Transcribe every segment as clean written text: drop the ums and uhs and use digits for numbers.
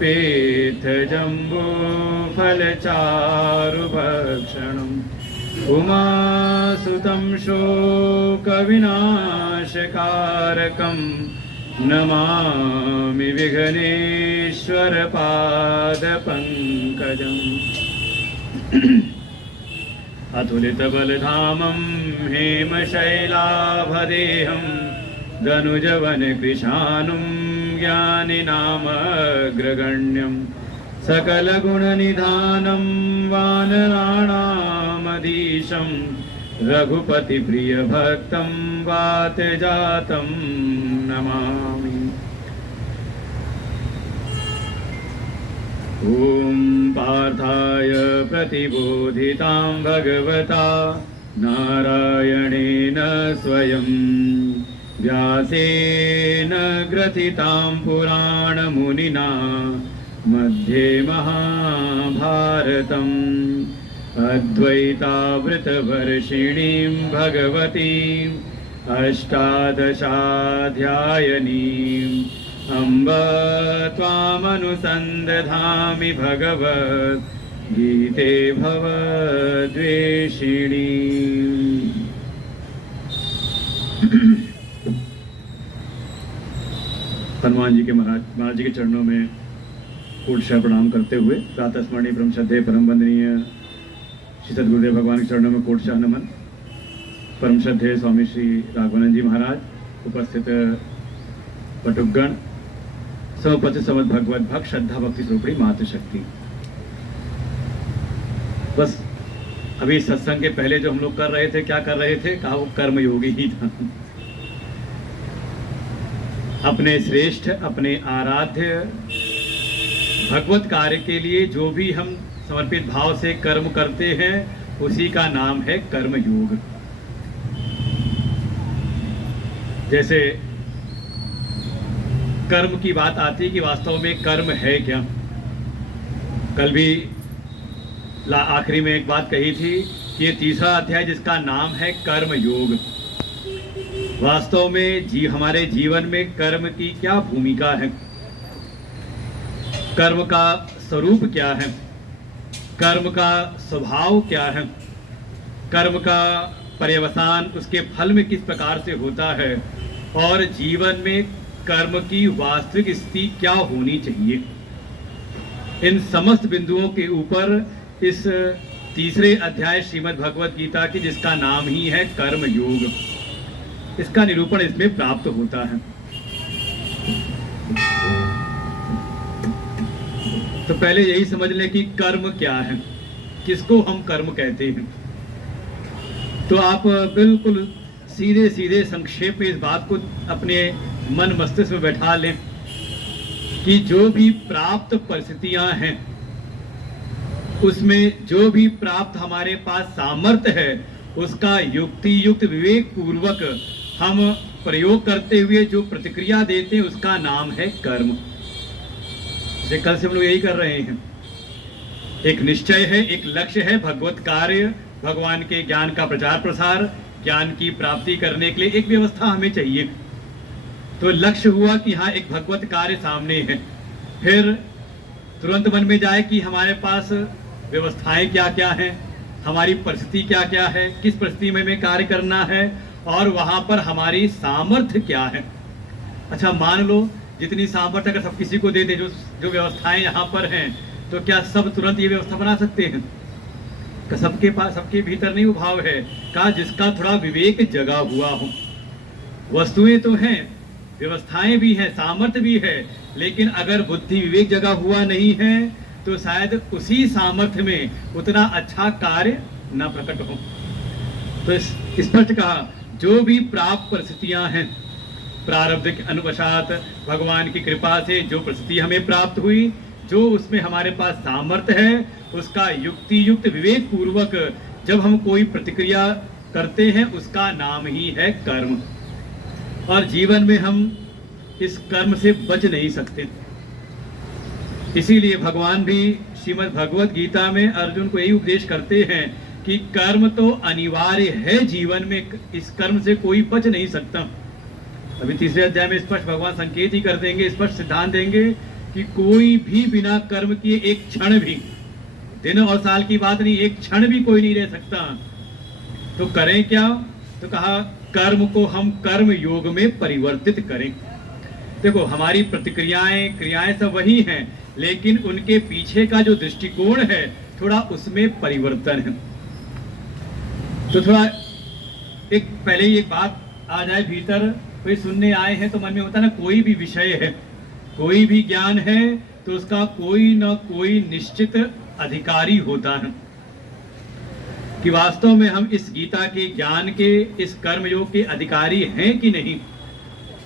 कपेथ जम्बूफलचारुभक्षणम् उमासुतं शोकविनाशकारकं नमामि विघ्नेश्वरपादपङ्कजम् अतुलितबलधामं हेमशैलाभदेहं दनुजवनकृशानुं ज्ञानिनामग्रगण्यं सकलगुणनिधानं वानराणामधीशं रघुपतिप्रियभक्तं वातजातं नमामि। ॐ पार्थाय प्रतिबोधितां भगवता नारायणेन स्वयं व्यासेन ग्रथितां पुराणमुनिना मध्ये महाभारतम् अद्वैतावृतवर्षिणीं भगवतीम् अष्टादशाध्यायनीम् अम्ब त्वामनुसन्दधामि भगवद्गीते भवद्वेषिणी। हनुमान जी के महाराज जी के चरणों में कोटशः प्रणाम करते हुए प्रातः स्मरणीय परम श्रद्धेय परम वंदनीय श्री सद्गुरुदेव भगवान के चरणों में कोटशः नमन। परम श्रद्धेय स्वामी श्री राघवानंद जी महाराज, उपस्थित पटुकगण, समपति समत भगवत भक्त श्रद्धा भक्ति स्वरूपी मातृशक्ति। बस अभी सत्संग के पहले जो हम लोग कर रहे थे, क्या कर रहे थे, कहा वो कर्मयोगी ही था। अपने श्रेष्ठ, अपने आराध्य भगवत कार्य के लिए जो भी हम समर्पित भाव से कर्म करते हैं, उसी का नाम है कर्मयोग। जैसे कर्म की बात आती है कि वास्तव में कर्म है क्या। कल भी आखिरी में एक बात कही थी कि ये तीसरा अध्याय जिसका नाम है कर्म योग। वास्तव में हमारे जीवन में कर्म की क्या भूमिका है, कर्म का स्वरूप क्या है, कर्म का स्वभाव क्या है, कर्म का पर्यवसान उसके फल में किस प्रकार से होता है, और जीवन में कर्म की वास्तविक स्थिति क्या होनी चाहिए। इन समस्त बिंदुओं के ऊपर इस तीसरे अध्याय श्रीमद् भगवत गीता की, जिसका नाम ही है कर्म योग, इसका निरूपण इसमें प्राप्त होता है। तो पहले यही समझ लें कि कर्म क्या है, किसको हम कर्म कहते हैं। तो आप बिल्कुल सीधे सीधे संक्षेप में इस बात को अपने मन मस्तिष्क में बैठा लें कि जो भी प्राप्त परिस्थितियां हैं, उसमें जो भी प्राप्त हमारे पास सामर्थ्य है, उसका युक्ति युक्त विवेक पूर्वक हम प्रयोग करते हुए जो प्रतिक्रिया देते हैं, उसका नाम है कर्म। जैसे कल से हम लोग यही कर रहे हैं। एक निश्चय है, एक लक्ष्य है, भगवत कार्य, भगवान के ज्ञान का प्रचार प्रसार, ज्ञान की प्राप्ति करने के लिए एक व्यवस्था हमें चाहिए। तो लक्ष्य हुआ कि हाँ, एक भगवत कार्य सामने है। फिर तुरंत मन में जाए कि हमारे पास व्यवस्थाएं क्या क्या हैं, हमारी परिस्थिति क्या क्या है, किस परिस्थिति में हमें कार्य करना है, और वहाँ पर हमारी सामर्थ्य क्या है। अच्छा, मान लो जितनी सामर्थ्य अगर सब किसी को दे दे, जो व्यवस्थाएं यहाँ पर हैं, तो क्या सब तुरंत ये व्यवस्था बना सकते हैं? सबके पास, सबके भीतर नहीं वो भाव है, कहा जिसका थोड़ा विवेक जगा हुआ हो। वस्तुएं तो हैं, व्यवस्थाएं भी हैं, सामर्थ्य भी है, लेकिन अगर बुद्धि विवेक जगा हुआ नहीं है, तो शायद उसी सामर्थ्य में उतना अच्छा कार्य न प्रकट हो। तो स्पष्ट कहा, जो भी प्राप्त परिस्थितियां हैं, प्रारब्ध के अनुवशात भगवान की कृपा से जो परिस्थिति हमें प्राप्त हुई, जो उसमें हमारे पास सामर्थ्य है, उसका युक्ति युक्त विवेक पूर्वक जब हम कोई प्रतिक्रिया करते हैं, उसका नाम ही है कर्म। और जीवन में हम इस कर्म से बच नहीं सकते। इसीलिए भगवान भी श्रीमद् भगवत गीता में अर्जुन को यही उपदेश करते हैं कि कर्म तो अनिवार्य है जीवन में, इस कर्म से कोई बच नहीं सकता। अभी तीसरे अध्याय में स्पष्ट भगवान संकेत ही कर देंगे, स्पष्ट सिद्धांत देंगे कि कोई भी बिना कर्म किए एक क्षण भी, दिन और साल की बात नहीं, एक क्षण भी कोई नहीं रह सकता। तो करें क्या? तो कहा कर्म को हम कर्म योग में परिवर्तित करें। देखो हमारी प्रतिक्रियाएं क्रियाएं सब वही हैं, लेकिन उनके पीछे का जो दृष्टिकोण है थोड़ा उसमें परिवर्तन है। तो थोड़ा पहले ही एक बात आ जाए भीतर, कोई सुनने आए हैं तो मन में होता है ना, कोई भी विषय है, कोई भी ज्ञान है तो उसका कोई ना कोई निश्चित अधिकारी होता है कि वास्तव में हम इस गीता के ज्ञान के, इस कर्मयोग के अधिकारी हैं कि नहीं।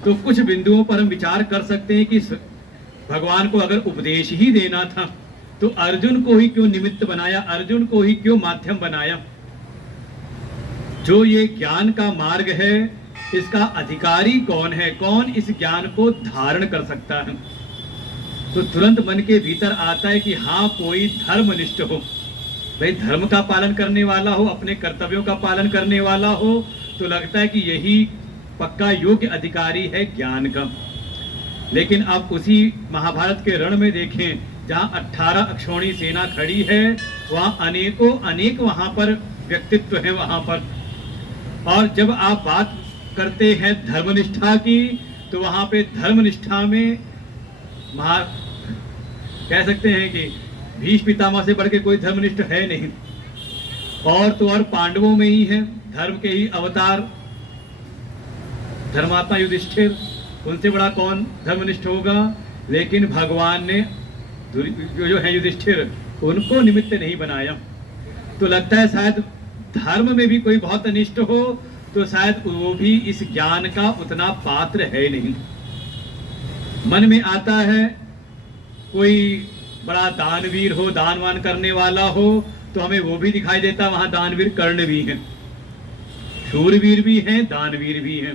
तो कुछ बिंदुओं पर हम विचार कर सकते हैं कि भगवान को अगर उपदेश ही देना था तो अर्जुन को ही क्यों निमित्त बनाया, अर्जुन को ही क्यों माध्यम बनाया। जो ये ज्ञान का मार्ग है इसका अधिकारी कौन है, कौन इस ज्ञान को धारण कर सकता है। तो तुरंत मन के भीतर आता है कि हाँ कोई धर्मनिष्ठ हो, भाई धर्म का पालन करने वाला हो, अपने कर्तव्यों का पालन करने वाला हो, तो लगता है कि यही पक्का योग्य अधिकारी है ज्ञान का। लेकिन आप उसी महाभारत के रण में देखें जहाँ 18 अक्षौणी सेना खड़ी है, वहाँ अनेकों अनेक वहाँ पर व्यक्तित्व हैं वहाँ पर। और जब आप बात करते हैं धर्मनिष्ठा की तो वहाँ पे धर्मनिष्ठा में कह सकते हैं कि भीष्म पितामह से बढ़ के कोई धर्मनिष्ठ है नहीं। और तो और पांडवों में ही है धर्म के ही अवतार धर्मात्मा युधिष्ठिर, उनसे बड़ा कौन धर्मनिष्ठ होगा। लेकिन भगवान ने जो है युधिष्ठिर उनको निमित्त नहीं बनाया। तो लगता है शायद धर्म में भी कोई बहुत अनिष्ट हो तो शायद वो भी इस ज्ञान का उतना पात्र है नहीं। मन में आता है कोई बड़ा दानवीर हो, दानवान करने वाला हो, तो हमें वो भी दिखाई देता, वहां दानवीर कर्ण भी हैं, शूरवीर भी हैं, दानवीर भी हैं।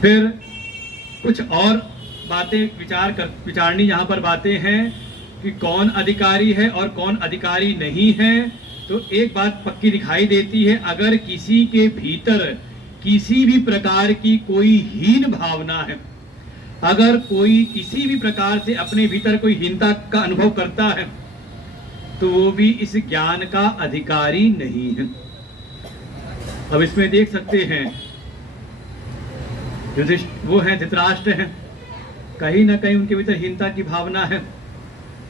फिर कुछ और बातें विचारनी यहाँ पर बातें हैं कि कौन अधिकारी है और कौन अधिकारी नहीं है। तो एक बात पक्की दिखाई देती है, अगर किसी के भीतर किसी भी प्रकार की कोई हीन भावना है, अगर कोई किसी भी प्रकार से अपने भीतर कोई हीनता का अनुभव करता है तो वो भी इस ज्ञान का अधिकारी नहीं है। अब इसमें देख सकते हैं वो हैं धृतराष्ट्र हैं, कहीं ना कहीं उनके भीतर हीनता की भावना है।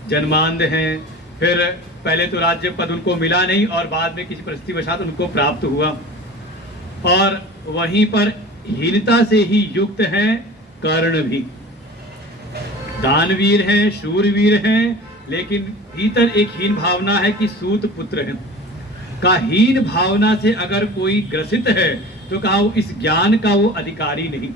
जन्मांध हैं, फिर पहले तो राज्य पद उनको मिला नहीं और बाद में किसी परिस्थितिवशात उनको प्राप्त हुआ। और वहीं पर हीनता से ही युक्त हैं कर्ण भी, दानवीर हैं, शूरवीर हैं, लेकिन भीतर एक हीन भावना है कि सूत पुत्र हैं। का हीन भावना से अगर कोई ग्रसित है तो कहा वो इस ज्ञान का वो अधिकारी नहीं।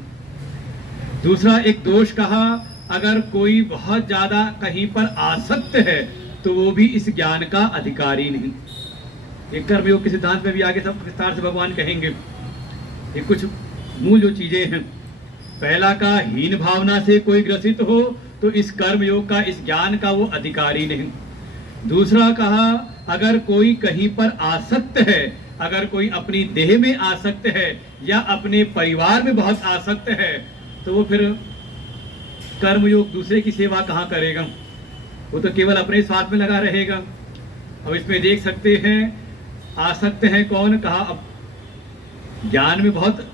दूसरा एक दोष कहा, अगर कोई बहुत ज्यादा कहीं पर आसक्त है तो वो भी इस ज्ञान का अधिकारी नहीं। एक कर्मयोग के सिद्धांत में भी आगे सब विस्तार से भगवान कहेंगे। ये कुछ मूल जो चीजें हैं, पहला का हीन भावना से कोई ग्रसित हो तो इस कर्मयोग का, इस ज्ञान का वो अधिकारी नहीं। दूसरा कहा, अगर कोई कहीं पर आसक्त है, अगर कोई अपनी देह में आसक्त है या अपने परिवार में बहुत आसक्त है तो वो फिर कर्मयोग दूसरे की सेवा कहाँ करेगा, वो तो केवल अपने स्वार्थ में लगा रहेगा। अब इसमें देख सकते हैं आसक्त हैं कौन, कहा अब ज्ञान में बहुत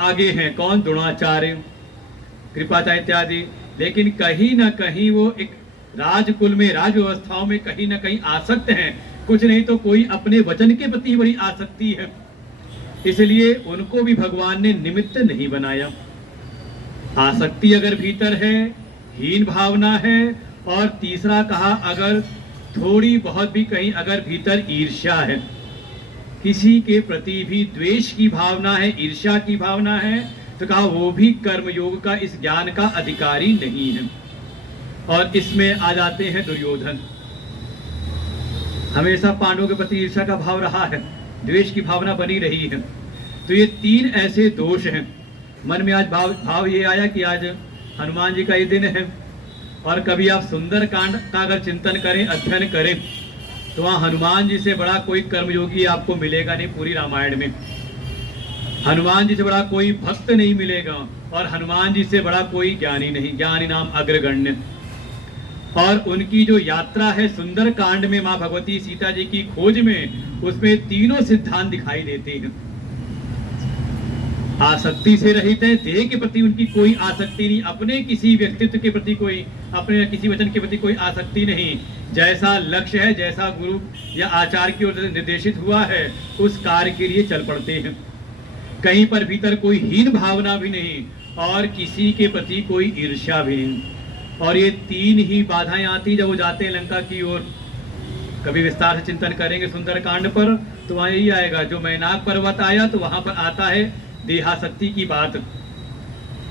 आगे हैं कौन, द्रोणाचार्य, कृपाचार्य इत्यादि, लेकिन कहीं ना कहीं वो एक राजकुल में, राज व्यवस्थाओं में कहीं ना कहीं आसक्त हैं, कुछ नहीं तो कोई अपने वचन के प्रति बड़ी आसक्ति है, इसलिए उनको भी भगवान ने निमित्त नहीं बनाया। आसक्ति अगर भीतर है, हीन भावना है, और तीसरा कहा अगर थोड़ी बहुत भी कहीं अगर भीतर ईर्ष्या है, किसी के प्रति भी द्वेष की भावना है, ईर्ष्या की भावना है, तो कहा वो भी कर्मयोग का, इस ज्ञान का अधिकारी नहीं है। और इसमें आ जाते हैं दुर्योधन। हमेशा पांडवों के प्रति ईर्ष्या का भाव रहा है, द्वेष की भावना बनी रही है। तो ये तीन ऐसे दोष हैं। मन में आज भाव ये आया कि आज हनुमान जी का ये दिन है, और कभी आप सुंदर कांड का अगर चिंतन करें, अध्ययन करें, तो वहाँ हनुमान जी से बड़ा कोई कर्मयोगी आपको मिलेगा नहीं। पूरी रामायण में हनुमान जी से बड़ा कोई भक्त नहीं मिलेगा। और हनुमान जी से बड़ा कोई ज्ञानी नहीं, ज्ञानी नाम अग्रगण्य। और उनकी जो यात्रा है सुंदर कांड में माँ भगवती सीता जी की खोज में, उसमें तीनों सिद्धांत दिखाई देते हैं। आसक्ति से रहित है, देह के प्रति उनकी कोई आसक्ति नहीं, अपने किसी व्यक्तित्व के प्रति कोई, अपने किसी वचन के प्रति कोई आसक्ति नहीं। जैसा लक्ष्य है, जैसा गुरु या आचार्य की ओर से निर्देशित हुआ है, उस कार्य के लिए चल पड़ते हैं। कहीं पर भीतर कोई हीन भावना भी नहीं और किसी के प्रति कोई ईर्ष्या भी नहीं। और ये तीन ही बाधाएं आती जब वो जाते हैं लंका की ओर। कभी विस्तार से चिंतन करेंगे सुंदर कांड पर तो वहां यही आएगा। जो मैनाक पर्वत आया तो वहां पर आता है देहासक्ति की बात।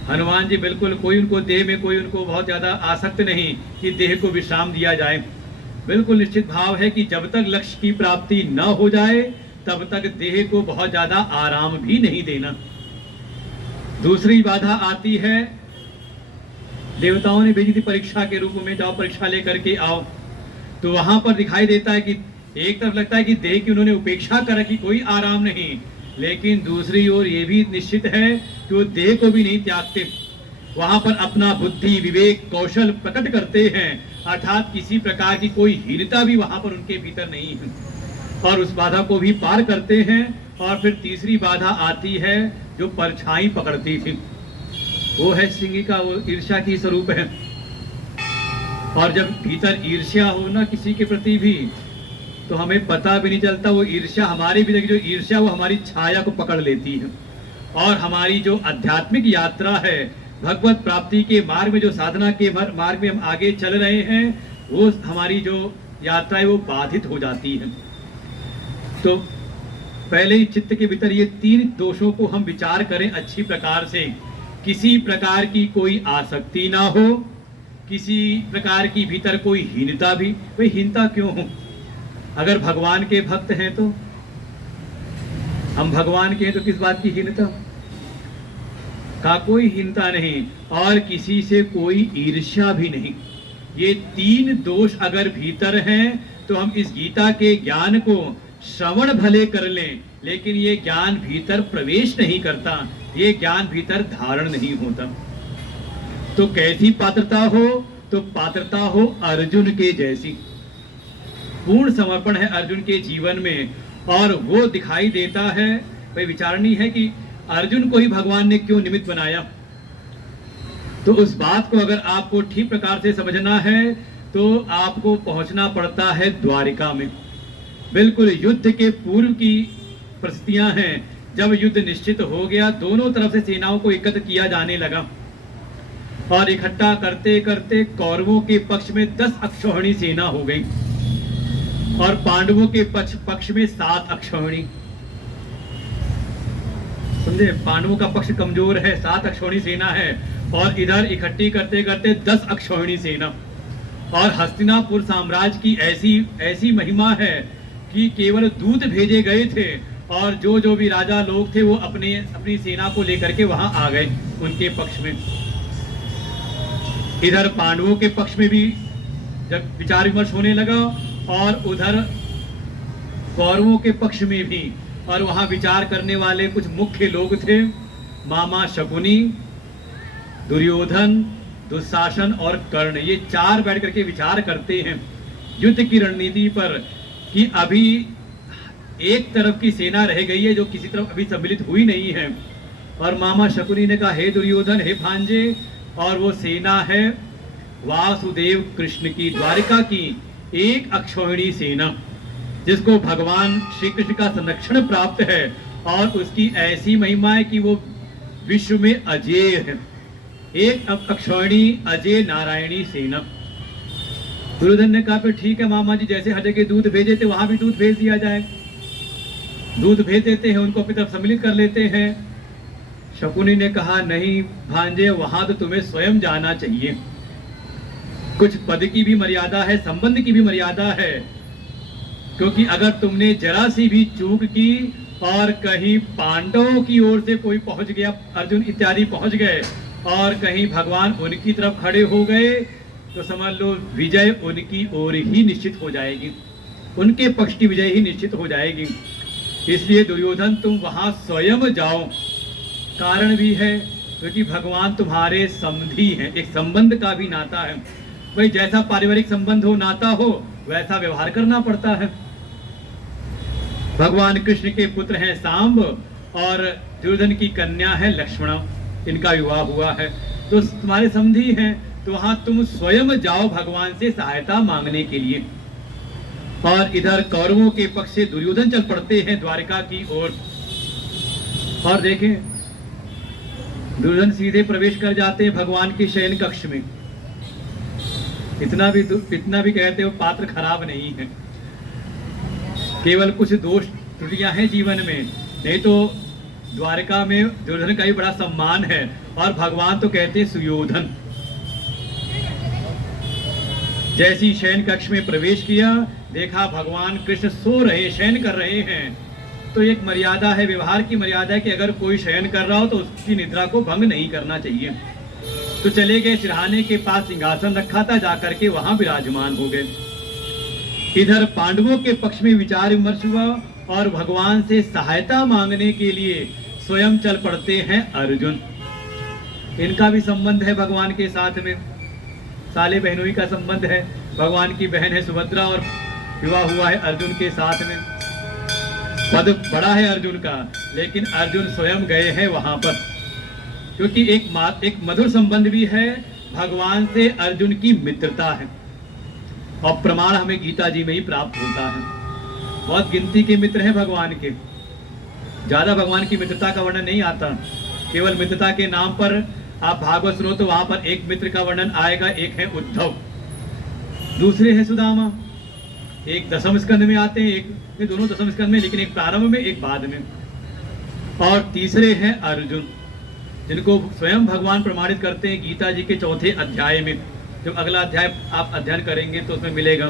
हनुमान जी बिल्कुल कोई उनको देह में कोई उनको बहुत ज्यादा आसक्त नहीं कि देह को विश्राम दिया जाए। बिल्कुल निश्चित भाव है कि जब तक लक्ष्य की प्राप्ति न हो जाए तब तक देह को बहुत ज्यादा आराम भी नहीं देना। दूसरी बाधा आती है, देवताओं ने भेजी थी परीक्षा के रूप में, जाओ परीक्षा लेकर के आओ। तो वहां पर दिखाई देता है कि एक तरफ लगता है कि देह की उन्होंने उपेक्षा कर रखी, कोई आराम नहीं, लेकिन दूसरी ओर ये भी निश्चित है कि वो देह को भी नहीं त्यागते। वहां पर अपना बुद्धि विवेक कौशल प्रकट करते हैं, अर्थात किसी प्रकार की कोई हीनता भी वहां पर उनके भीतर नहीं है, और उस बाधा को भी पार करते हैं। और फिर तीसरी बाधा आती है जो परछाई पकड़ती थी, वो है सिंह का, वो ईर्ष्या की स्वरूप है। और जब भीतर ईर्ष्या हो ना किसी के प्रति भी, तो हमें पता भी नहीं चलता वो ईर्ष्या हमारे भीतर की जो ईर्ष्या वो हमारी छाया को पकड़ लेती है। और हमारी जो आध्यात्मिक यात्रा है, भगवत प्राप्ति के मार्ग में, जो साधना के मार्ग में हम आगे चल रहे हैं, वो हमारी जो यात्रा है वो बाधित हो जाती है। तो पहले ही चित्त के भीतर ये तीन दोषों को हम विचार करें अच्छी प्रकार से। किसी प्रकार की कोई आसक्ति ना हो, किसी प्रकार की भीतर कोई हीनता भी। भाई हीनता क्यों हो? अगर भगवान के भक्त हैं तो, हम भगवान के हैं तो किस बात की हीनता का? कोई हीनता नहीं, और किसी से कोई ईर्ष्या भी नहीं। ये तीन दोष अगर भीतर हैं तो हम इस गीता के ज्ञान को श्रवण भले कर लें, लेकिन ये ज्ञान भीतर प्रवेश नहीं करता, ये ज्ञान भीतर धारण नहीं होता। तो कैसी पात्रता हो? तो पात्रता हो अर्जुन के जैसी। पूर्ण समर्पण है अर्जुन के जीवन में, और वो दिखाई देता है। भाई विचारणी है कि अर्जुन को ही भगवान ने क्यों निमित्त बनाया। तो उस बात को अगर आपको ठीक प्रकार से समझना है तो आपको पहुंचना पड़ता है द्वारिका में। बिल्कुल युद्ध के पूर्व की परिस्थितियां हैं। जब युद्ध निश्चित हो गया, दोनों तरफ से सेनाओं को एकत्र किया जाने लगा, और इकट्ठा करते करते कौरवों के पक्ष में 10 अक्षौहिणी सेना हो गई, और पांडवों के पक्ष में 7 अक्षौहिणी। समझे, पांडवों का पक्ष कमजोर है, 7 अक्षौहिणी सेना है, और इधर इकट्ठी करते करते 10 अक्षौहिणी सेना। और हस्तिनापुर साम्राज्य की ऐसी महिमा है कि केवल दूत भेजे गए थे, और जो भी राजा लोग थे वो अपनी सेना को लेकर के वहां आ गए उनके पक्ष में। इधर पांडवों के पक्ष में भी जब विचार विमर्श होने लगा, और उधर कौरवों के पक्ष में भी। और वहां विचार करने वाले कुछ मुख्य लोग थे, मामा शकुनी, दुर्योधन, दुशासन और कर्ण। ये 4 बैठ करके विचार करते हैं युद्ध की रणनीति पर, कि अभी एक तरफ की सेना रह गई है जो किसी तरफ अभी सम्मिलित हुई नहीं है। और मामा शकुनी ने कहा, हे दुर्योधन, हे भांजे, और वो सेना है वासुदेव कृष्ण की, द्वारिका की एक अक्षौहिणी सेना, जिसको भगवान श्री कृष्ण का संरक्षण प्राप्त है, और उसकी ऐसी महिमा है कि वो विश्व में अजेय है। एक अक्षौहिणी अजय नारायणी सेना। दुर्योधन ने कहा, फिर ठीक है मामा जी, जैसे हर जगह दूध भेजे थे वहां भी दूध भेज दिया जाए। दूध भेज देते हैं, उनको अपनी तरफ सम्मिलित कर लेते हैं। शकुनी ने कहा, नहीं भांजे, वहां तो तुम्हें स्वयं जाना चाहिए। कुछ पद की भी मर्यादा है, संबंध की भी मर्यादा है, क्योंकि अगर तुमने जरा सी भी चूक की और कहीं पांडवों की ओर से कोई पहुंच गया, अर्जुन इत्यादि पहुंच गए, और कहीं भगवान उनकी तरफ खड़े हो गए, तो समझ लो विजय उनकी ओर ही निश्चित हो जाएगी, उनके पक्ष की विजय ही निश्चित हो जाएगी। इसलिए दुर्योधन तुम वहां स्वयं जाओ। कारण भी है क्योंकि भगवान तुम्हारे समधी हैं, एक संबंध का भी नाता है। भाई जैसा पारिवारिक संबंध हो, नाता हो, वैसा व्यवहार करना पड़ता है। भगवान कृष्ण के पुत्र हैं सांब और दुर्योधन की कन्या है लक्ष्मण, इनका विवाह हुआ है, तो तुम्हारे समधी हैं। तो वहां तुम स्वयं जाओ भगवान से सहायता मांगने के लिए। और इधर कौरवों के पक्ष से दुर्योधन चल पड़ते हैं द्वारका की ओर। और देखें, दुर्योधन सीधे प्रवेश कर जाते हैं भगवान के शयन कक्ष में। इतना भी कहते हो पात्र खराब नहीं है, केवल कुछ दोष त्रुटियां हैं जीवन में, नहीं तो द्वारका में दुर्योधन का भी बड़ा सम्मान है। और भगवान तो कहते हैं सुयोधन। जैसी शयन कक्ष में प्रवेश किया, देखा भगवान कृष्ण सो रहे, शयन कर रहे हैं। तो एक मर्यादा है, व्यवहार की मर्यादा है कि अगर कोई शयन कर रहा हो तो उसकी निद्रा को भंग नहीं करना चाहिए। तो चले गए, सिरहाने के पास सिंहासन रखा था, जाकर के वहां विराजमान हो गए। इधर पांडवों के पक्ष में विचार विमर्श हुआ और भगवान से सहायता मांगने के लिए स्वयं चल पड़ते हैं अर्जुन। इनका भी संबंध है भगवान के साथ में, साले बहनोई का संबंध है। भगवान की बहन है सुभद्रा और विवाह हुआ है अर्जुन के साथ में। पद बड़ा है अर्जुन का, लेकिन अर्जुन स्वयं गए हैं वहां पर, क्योंकि एक मधुर संबंध भी है। भगवान से अर्जुन की मित्रता है और प्रमाण हमें गीता जी में ही प्राप्त होता है। बहुत गिनती के मित्र हैं भगवान के, ज्यादा भगवान की मित्रता का वर्णन नहीं आता। केवल मित्रता के नाम पर आप भागवत सुनो तो वहां पर एक मित्र का वर्णन आएगा, एक है उद्धव, दूसरे है सुदामा, एक दसम स्कंद में आते हैं, एक दोनों दसम स्कंद में, लेकिन एक प्रारंभ में एक बाद में, और तीसरे हैं अर्जुन, जिनको स्वयं भगवान प्रमाणित करते हैं गीता जी के 4थे अध्याय में। जब अगला अध्याय आप अध्ययन करेंगे तो उसमें मिलेगा।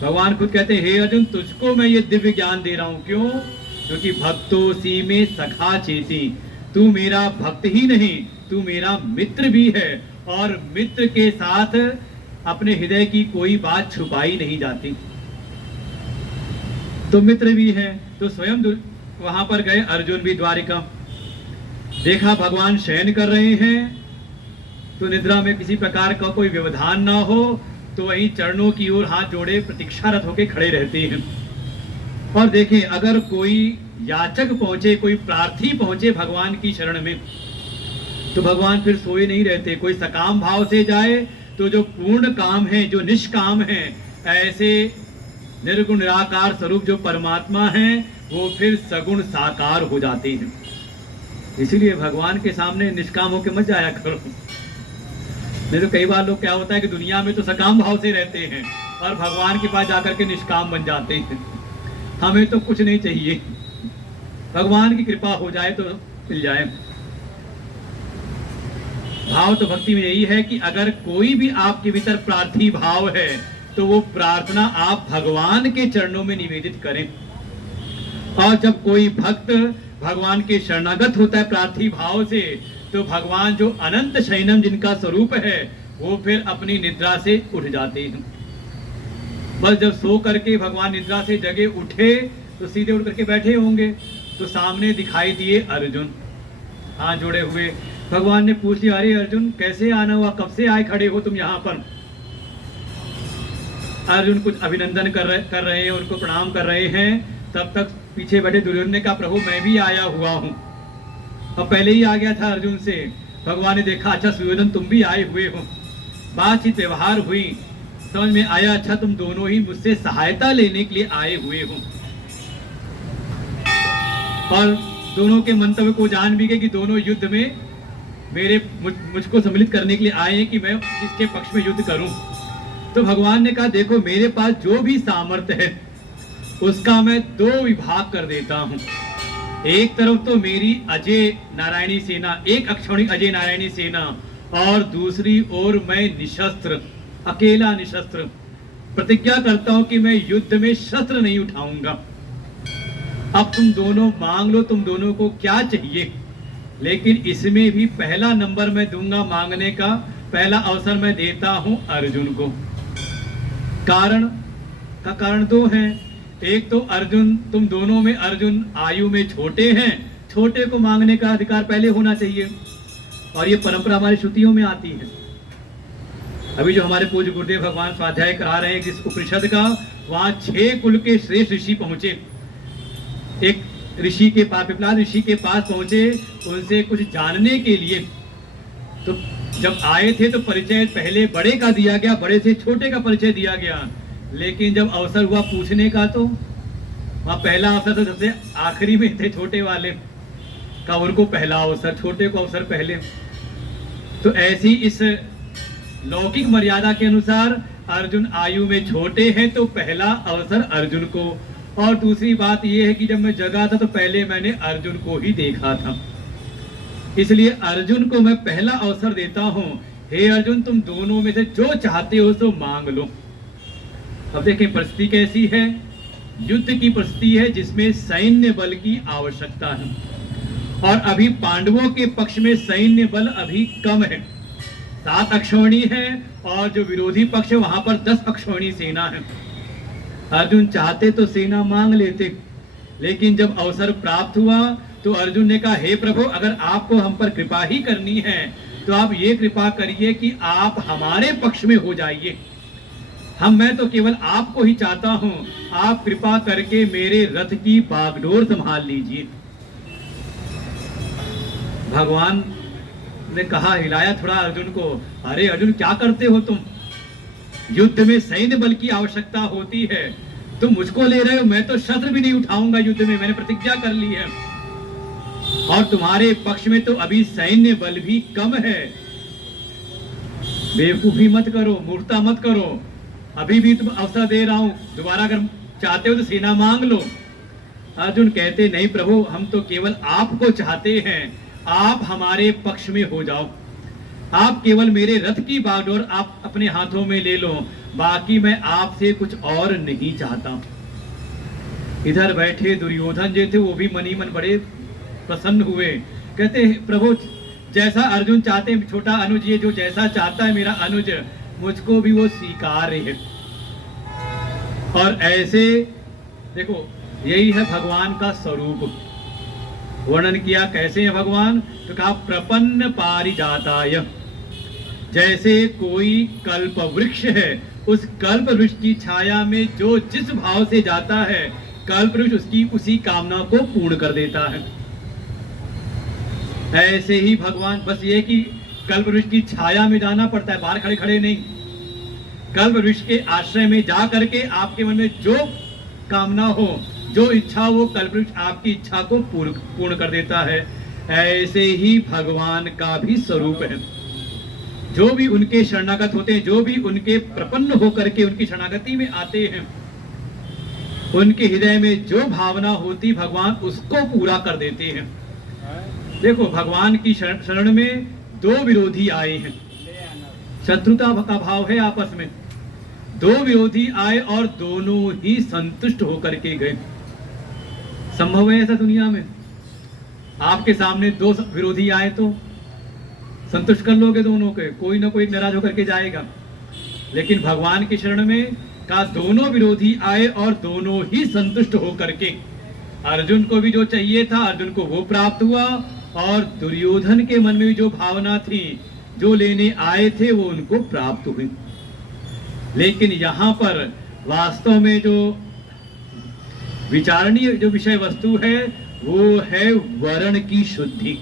भगवान खुद कहते हैं, हे अर्जुन तुझको मैं ये दिव्य ज्ञान दे रहा हूं, क्यों? क्योंकि भक्तोसी में सखा चेती, तू मेरा भक्त ही नहीं, तू मेरा मित्र भी है, और मित्र के साथ अपने हृदय की कोई बात छुपाई नहीं जाती। तो मित्र भी है, तो स्वयं वहां पर गए अर्जुन भी द्वारिका। देखा भगवान शयन कर रहे हैं, तो निद्रा में किसी प्रकार का कोई व्यवधान ना हो, तो वहीं चरणों की ओर हाथ जोड़े प्रतीक्षारत होकर खड़े रहते हैं। और देखें, अगर कोई याचक पहुंचे, कोई प्रार्थी पहुंचे भगवान की शरण में, तो भगवान फिर सोए नहीं रहते। कोई सकाम भाव से जाए तो जो पूर्ण काम है, जो निष्काम है, ऐसे निर्गुण निराकार स्वरूप जो परमात्मा है, वो फिर सगुण साकार हो जाते हैं। इसीलिए भगवान के सामने निष्काम होकर मत जाया करो। नहीं तो कई बार लोग क्या होता है कि दुनिया में तो सकाम भाव से रहते हैं और भगवान के पास जाकर के निष्काम बन जाते हैं। हमें तो कुछ नहीं चाहिए, भगवान की कृपा हो जाए तो मिल जाए। भाव तो भक्ति में यही है कि अगर कोई भी आपके भीतर प्रार्थी भाव है, तो वो प्रार्थना आप भगवान के चरणों में निवेदित करें। और जब कोई भक्त भगवान के शरणागत होता है प्रार्थी भाव से, तो भगवान जो अनंत शयनम जिनका स्वरूप है, वो फिर अपनी निद्रा से उठ जाते हैं। बस जब सो करके भगवान निद्रा से जगे उठे, तो सीधे उठ करके बैठे होंगे, तो सामने दिखाई दिए अर्जुन हाथ जोड़े हुए। भगवान ने पूछ लिया, अरे अर्जुन कैसे आना हुआ, कब से आए खड़े हो तुम यहाँ पर? अर्जुन कुछ अभिनंदन कर रहे हैं, उनको प्रणाम कर रहे हैं। तब तक पीछे बैठे दुर्योधन ने कहा, प्रभु मैं भी आया हुआ हूँ, और पहले ही आ गया था अर्जुन से। भगवान ने देखा, अच्छा सुयोधन तुम भी आए हुए हो। बातचीत व्यवहार हुई, समझ में आया, अच्छा तुम दोनों ही मुझसे सहायता लेने के लिए आए हुए हो। और दोनों के मंतव्य को जान भी गए कि दोनों युद्ध में मुझको सम्मिलित करने के लिए आए हैं कि मैं किसके पक्ष में युद्ध करूं। तो भगवान ने कहा, देखो मेरे पास जो भी सामर्थ्य है उसका मैं 2 विभाग कर देता हूं। एक तरफ तो मेरी अजय नारायणी सेना, एक अक्षौणी अजय नारायणी सेना, और दूसरी ओर मैं निशस्त्र, अकेला निशस्त्र प्रतिज्ञा करता हूं कि मैं युद्ध में शस्त्र नहीं उठाऊंगा। अब तुम दोनों मांग लो, तुम दोनों को क्या चाहिए, लेकिन इसमें भी पहला नंबर मैं दूंगा, मांगने का पहला अवसर मैं देता हूं अर्जुन को। कारण 2 हैं। एक तो अर्जुन, तुम दोनों में अर्जुन आयु में छोटे हैं, छोटे को मांगने का अधिकार पहले होना चाहिए। और ये परंपरा हमारी श्रुतियों में आती है। अभी जो हमारे पूज्य गुरुदेव भगवान स्वाध्याय करा रहे हैं जिस उपनिषद का, वहां 6 कुल के श्रेष्ठ ऋषि पहुंचे। एक ऋषि के पास, पिपलाद ऋषि के पास पहुंचे उनसे कुछ जानने के लिए। तो जब आए थे तो परिचय पहले बड़े का दिया गया, बड़े से छोटे का परिचय दिया गया। लेकिन जब अवसर हुआ पूछने का तो वहां पहला अवसर तो सबसे आखिरी में थे छोटे वाले का, उनको पहला अवसर, छोटे को अवसर पहले। तो ऐसी इस लौकिक मर्यादा के अनुसार अर्जुन आयु में छोटे हैं तो पहला अवसर अर्जुन को। और दूसरी बात यह है कि जब मैं जगा था तो पहले मैंने अर्जुन को ही देखा था, इसलिए अर्जुन को मैं पहला अवसर देता हूं। हे अर्जुन, तुम दोनों में से जो चाहते हो सो मांग लो। अब देखें परिस्थिति कैसी है, युद्ध की परिस्थिति है जिसमें सैन्य बल की आवश्यकता है। और अभी पांडवों के पक्ष में सैन्य बल अभी कम है, 7 अक्षौहिणी है, और जो विरोधी पक्ष है वहां पर 10 अक्षौहिणी सेना है। अर्जुन चाहते तो सेना मांग लेते, लेकिन जब अवसर प्राप्त हुआ तो अर्जुन ने कहा, हे प्रभु, अगर आपको हम पर कृपा ही करनी है तो आप ये कृपा करिए कि आप हमारे पक्ष में हो जाइए। मैं तो केवल आपको ही चाहता हूं, आप कृपा करके मेरे रथ की बागडोर संभाल लीजिए। भगवान ने कहा, हिलाया थोड़ा अर्जुन को, अरे अर्जुन क्या करते हो तुम, युद्ध में सैन्य बल की आवश्यकता होती है, तुम मुझको ले रहे हो, मैं तो शस्त्र भी नहीं उठाऊंगा युद्ध में, मैंने प्रतिज्ञा कर ली है। और तुम्हारे पक्ष में तो अभी सैन्य बल भी कम है। बेवकूफी मत करो, मूर्खता मत करो, अभी भी तुम अवसर दे रहा हूं, दोबारा अगर चाहते हो तो सेना मांग लो। अर्जुन कहते, नहीं प्रभु, हम तो केवल आपको चाहते हैं, आप हमारे पक्ष में हो जाओ, आप केवल मेरे रथ की बागडोर आप अपने हाथों में ले लो, बाकी मैं आपसे कुछ और नहीं चाहता। इधर बैठे दुर्योधन जो थे वो भी मनी मन बड़े प्रसन्न हुए, कहते प्रभु जैसा अर्जुन चाहते हैं, छोटा अनुज ये जो जैसा चाहता है मेरा अनुज, मुझको भी वो स्वीकार्य है। और ऐसे देखो, यही है भगवान का स्वरूप। वर्णन किया कैसे है भगवान, तो कहा प्रपन्न पारिजाताय, जैसे कोई कल्प वृक्ष है, उस कल्प वृक्ष की छाया में जो जिस भाव से जाता है, कल्प वृक्ष उसकी उसी कामना को पूर्ण कर देता है। ऐसे ही भगवान, बस ये कि कल्प वृक्ष की छाया में जाना पड़ता है, बाहर खड़े खड़े नहीं। कल्प वृक्ष के आश्रय में जा करके आपके मन में जो कामना हो, जो इच्छा हो, वो कल्प वृक्ष आपकी इच्छा को पूर्ण कर देता है। ऐसे ही भगवान का भी स्वरूप है। जो भी उनके शरणागत होते हैं, जो भी उनके प्रपन्न होकर के उनकी शरणागति में आते हैं, उनके हृदय में जो भावना होती भगवान उसको पूरा कर देते हैं। देखो, भगवान की शरण में 2 विरोधी आए हैं, शत्रुता का भाव है आपस में, 2 विरोधी आए और दोनों ही संतुष्ट होकर के गए। संभव है ऐसा दुनिया में? आपके सामने 2 विरोधी आए तो संतुष्ट कर लोगे दोनों के? कोई ना कोई नाराज होकर के जाएगा। लेकिन भगवान की शरण में का दोनों विरोधी आए और दोनों ही संतुष्ट होकर के, अर्जुन को भी जो चाहिए था अर्जुन को वो प्राप्त हुआ, और दुर्योधन के मन में भी जो भावना थी, जो लेने आए थे, वो उनको प्राप्त हुई। लेकिन यहाँ पर वास्तव में जो विचारणीय जो विषय वस्तु है वो है वर्ण की शुद्धि।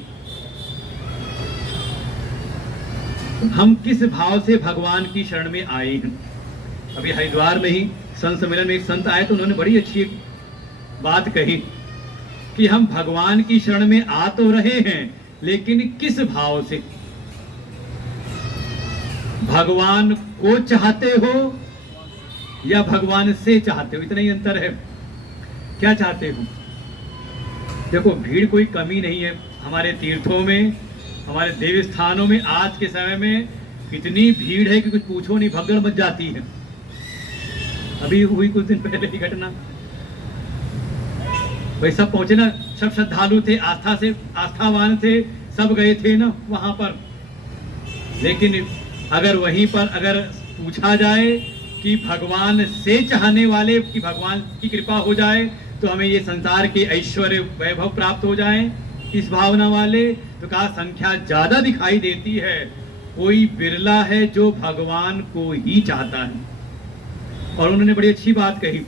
हम किस भाव से भगवान की शरण में आए हैं। अभी हरिद्वार में ही संत सम्मेलन में एक संत आए तो उन्होंने बड़ी अच्छी बात कही कि हम भगवान की शरण में आ तो रहे हैं, लेकिन किस भाव से? भगवान को चाहते हो या भगवान से चाहते हो? इतना ही अंतर है। क्या चाहते हो? देखो, भीड़ कोई कमी नहीं है हमारे तीर्थों में, हमारे देव स्थानों में। आज के समय में इतनी भीड़ है कि कुछ पूछो नहीं, भगदड़ मच जाती है। अभी हुई कुछ दिन पहले की घटना, वही सब पहुंचे ना, सब श्रद्धालु थे, आस्थावान थे, सब गए थे ना वहां पर। लेकिन अगर वहीं पर अगर पूछा जाए कि भगवान से चाहने वाले की भगवान की कृपा हो जाए तो हमें ये संसार के ऐश्वर्य वैभव प्राप्त हो जाए, इस भावना वाले, तो कहा संख्या ज्यादा दिखाई देती है, कोई बिरला है जो भगवान को ही चाहता है। और उन्होंने बड़ी अच्छी बात कही,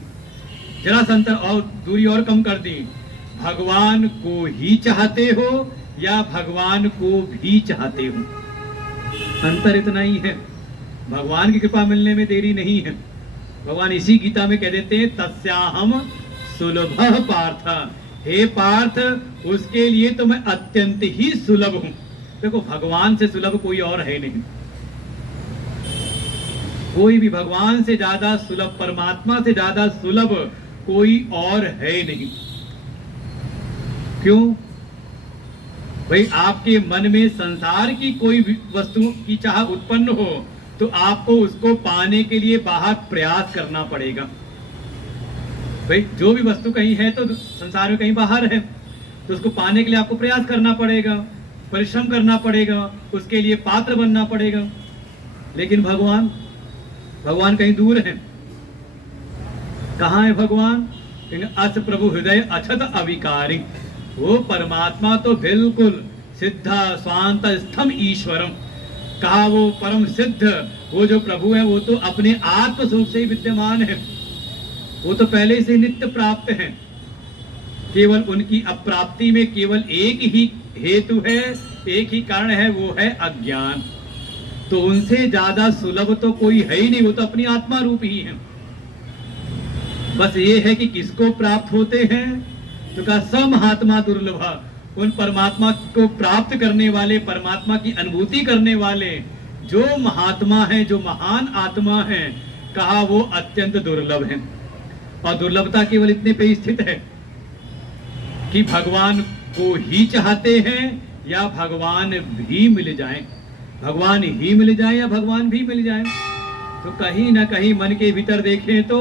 जरा संतर और दूरी और कम कर दी, भगवान को ही चाहते हो या भगवान को भी चाहते हो, अंतर इतना ही है। भगवान की कृपा मिलने में देरी नहीं है। भगवान इसी गीता में कह देते हैं, तस्याहम सुलभः पार्थ, हे पार्थ उसके लिए तो मैं अत्यंत ही सुलभ हूं। देखो भगवान से सुलभ कोई और है नहीं, कोई भी भगवान से ज्यादा सुलभ, परमात्मा से ज्यादा सुलभ कोई और है नहीं। क्यों भाई, आपके मन में संसार की कोई भी वस्तु की चाह उत्पन्न हो तो आपको उसको पाने के लिए बाहर प्रयास करना पड़ेगा। भाई जो भी वस्तु कहीं है तो संसार में कहीं बाहर है, तो उसको पाने के लिए आपको प्रयास करना पड़ेगा, परिश्रम करना पड़ेगा, उसके लिए पात्र बनना पड़ेगा। लेकिन भगवान कहीं दूर है। कहाँ है भगवान? अस प्रभु हृदय अछत अविकारी, वो परमात्मा तो बिल्कुल सिद्ध स्वांत स्थम ईश्वरम, कहा वो परम सिद्ध, वो जो प्रभु है वो तो अपने आत्म स्वरूप से ही विद्यमान है, वो तो पहले से नित्य प्राप्त है। केवल उनकी अप्राप्ति में केवल एक ही हेतु है, एक ही कारण है, वो है अज्ञान। तो उनसे ज्यादा सुलभ तो कोई है ही नहीं, वो तो अपनी आत्मा रूप ही है। बस ये है कि किसको प्राप्त होते हैं, तो कहा स महात्मा दुर्लभ, उन परमात्मा को प्राप्त करने वाले, परमात्मा की अनुभूति करने वाले जो महात्मा हैं, जो महान आत्मा हैं, कहा वो अत्यंत दुर्लभ हैं। और दुर्लभता केवल इतने पे स्थित है कि भगवान को ही चाहते हैं या भगवान भी मिल जाएं, भगवान ही मिल जाएं या भगवान भी मिल जाएं। तो कहीं ना कहीं मन के भीतर देखें तो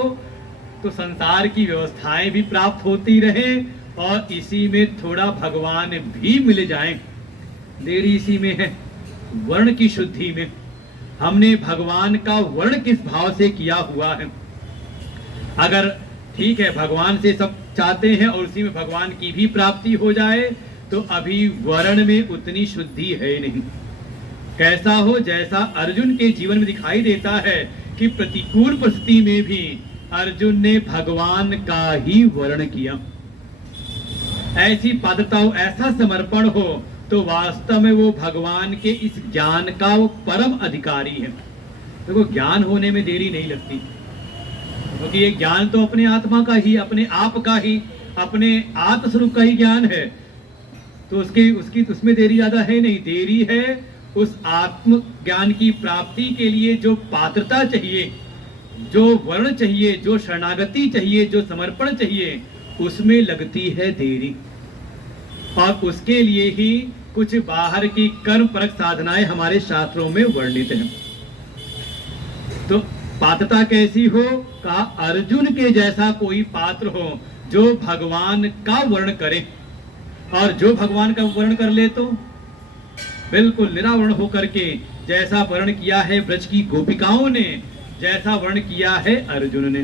संसार की व्यवस्थाएं भी प्राप्त होती रहे और इसी में थोड़ा भगवान भी मिल जाएं। देरी इसी में है, वर्ण की शुद्धि में। हमने भगवान का वर्ण किस भाव से किया हुआ है। अगर ठीक है भगवान से सब चाहते हैं और उसी में भगवान की भी प्राप्ति हो जाए, तो अभी वर्ण में उतनी शुद्धि है नहीं। कैसा हो, जैसा अर्जुन के जीवन में दिखाई देता है कि प्रतिकूल परिस्थिति में भी अर्जुन ने भगवान का ही वर्ण किया। ऐसी पात्रता हो, ऐसा समर्पण हो, तो वास्तव में वो भगवान के इस ज्ञान का वो परम अधिकारी है। देखो ज्ञान होने में देरी नहीं लगती, क्योंकि ये ज्ञान तो अपने आत्मा का ही, अपने आप का ही, अपने आत्मस्वरूप का ही ज्ञान है। तो उसकी उसमें देरी ज्यादा है नहीं। देरी है उस आत्म ज्ञान की प्राप्ति के लिए जो पात्रता चाहिए, जो वर्ण चाहिए, जो शरणागति चाहिए, जो समर्पण चाहिए, उसमें लगती है देरी। और उसके लिए ही कुछ बाहर की कर्म परक साधनाएं हमारे शास्त्रों में वर्णित हैं। तो पात्रता कैसी हो, कहा अर्जुन के जैसा कोई पात्र हो जो भगवान का वर्ण करे। और जो भगवान का वर्ण कर ले तो बिल्कुल निरावरण होकर के, जैसा वर्ण किया है ब्रज की गोपिकाओं ने, जैसा वर्ण किया है अर्जुन ने,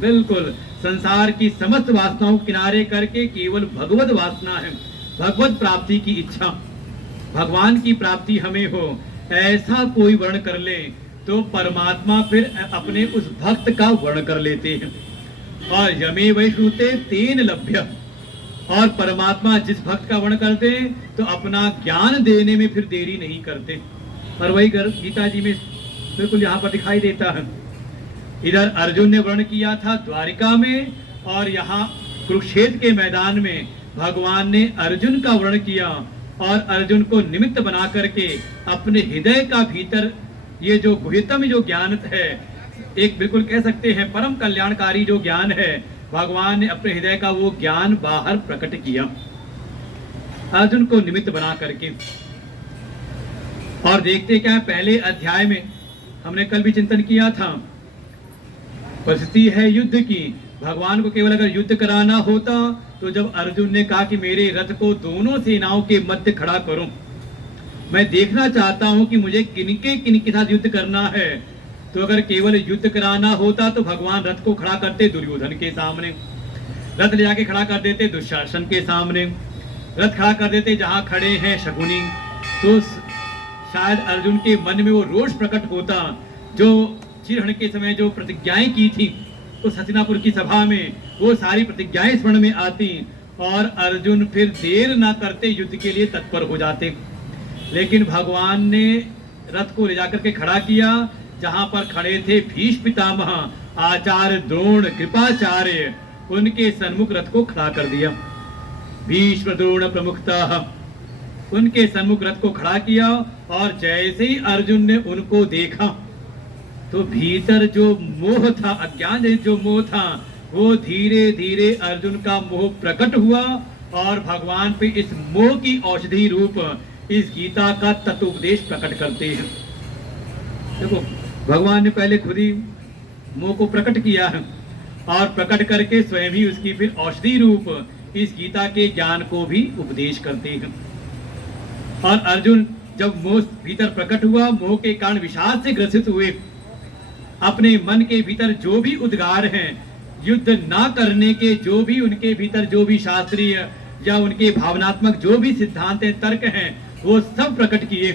बिल्कुल संसार की समस्त वासनाओं को किनारे करके केवल भगवत वासना है, भगवत प्राप्ति की इच्छा, भगवान की प्राप्ति हमें हो, ऐसा कोई वर्ण कर ले तो परमात्मा फिर अपने उस भक्त का वर्ण कर लेते हैं। और यमे वै श्रुते तेन लभ्य, और परमात्मा जिस भक्त का वर्ण करते हैं तो अपना ज्ञान देने में फिर देरी नहीं करते। और वही गीता जी में बिल्कुल यहाँ पर दिखाई देता है। इधर अर्जुन ने वर्ण किया था द्वारिका में, और यहाँ कुरुक्षेत्र के मैदान में भगवान ने अर्जुन का वर्ण किया और अर्जुन को निमित्त बना करके अपने हृदय का भीतर ये जो गुह्यतम जो ज्ञान है, एक बिल्कुल कह सकते हैं परम कल्याणकारी जो ज्ञान है, भगवान ने अपने हृदय का वो ज्ञान बाहर प्रकट किया अर्जुन को निमित्त बना करके। और देखते क्या पहले अध्याय में हमने कल भी चिंतन किया था, परिस्थिति है युद्ध की। भगवान को केवल अगर युद्ध कराना होता तो जब अर्जुन ने कहा कि मेरे रथ को दोनों सेनाओं के मध्य खड़ा करो, मैं देखना चाहता हूं कि मुझे किनके साथ युद्ध करना है, तो अगर केवल युद्ध कराना होता तो भगवान रथ को खड़ा करते दुर्योधन के सामने, रथ ले जाके खड़ा कर देते दुशासन के सामने, रथ खड़ा कर देते जहां खड़े हैं शकुनी, तो शायद अर्जुन के मन में वो रोष प्रकट होता। जो चिरहरण के समय जो प्रतिज्ञाएं की थी उस हस्तिनापुर की सभा में, वो सारी प्रतिज्ञाएं स्मरण में आती और अर्जुन फिर देर ना करते युद्ध के लिए तत्पर हो जाते। लेकिन भगवान ने रथ को ले जाकर के खड़ा किया जहां पर खड़े थे भीष्म पितामह, आचार्य, द्रोण, कृपाचार्य, उनके सन्मुख रथ को खड़ा कर दिया। भीष्म द्रोण प्रमुखतः उनके सन्मुख रथ को खड़ा किया और जैसे ही अर्जुन ने उनको देखा तो भीतर जो मोह था, अज्ञान जो मोह था, वो धीरे धीरे अर्जुन का मोह प्रकट हुआ और भगवान पे इस मोह की औषधि रूप इस गीता का तत्वोपदेश प्रकट करते हैं। देखो, भगवान ने पहले खुद ही मोह को प्रकट किया है और प्रकट करके स्वयं ही उसकी फिर औषधि रूप इस गीता के ज्ञान को भी उपदेश करते हैं। और अर्जुन जब मोह भीतर प्रकट हुआ, मोह के कारण विषाद से ग्रसित हुए, अपने मन के भीतर जो भी उद्गार हैं, युद्ध ना करने के जो भी उनके भीतर जो भी शास्त्रीय या उनके भावनात्मक जो भी सिद्धांत हैं, तर्क हैं, वो सब प्रकट किए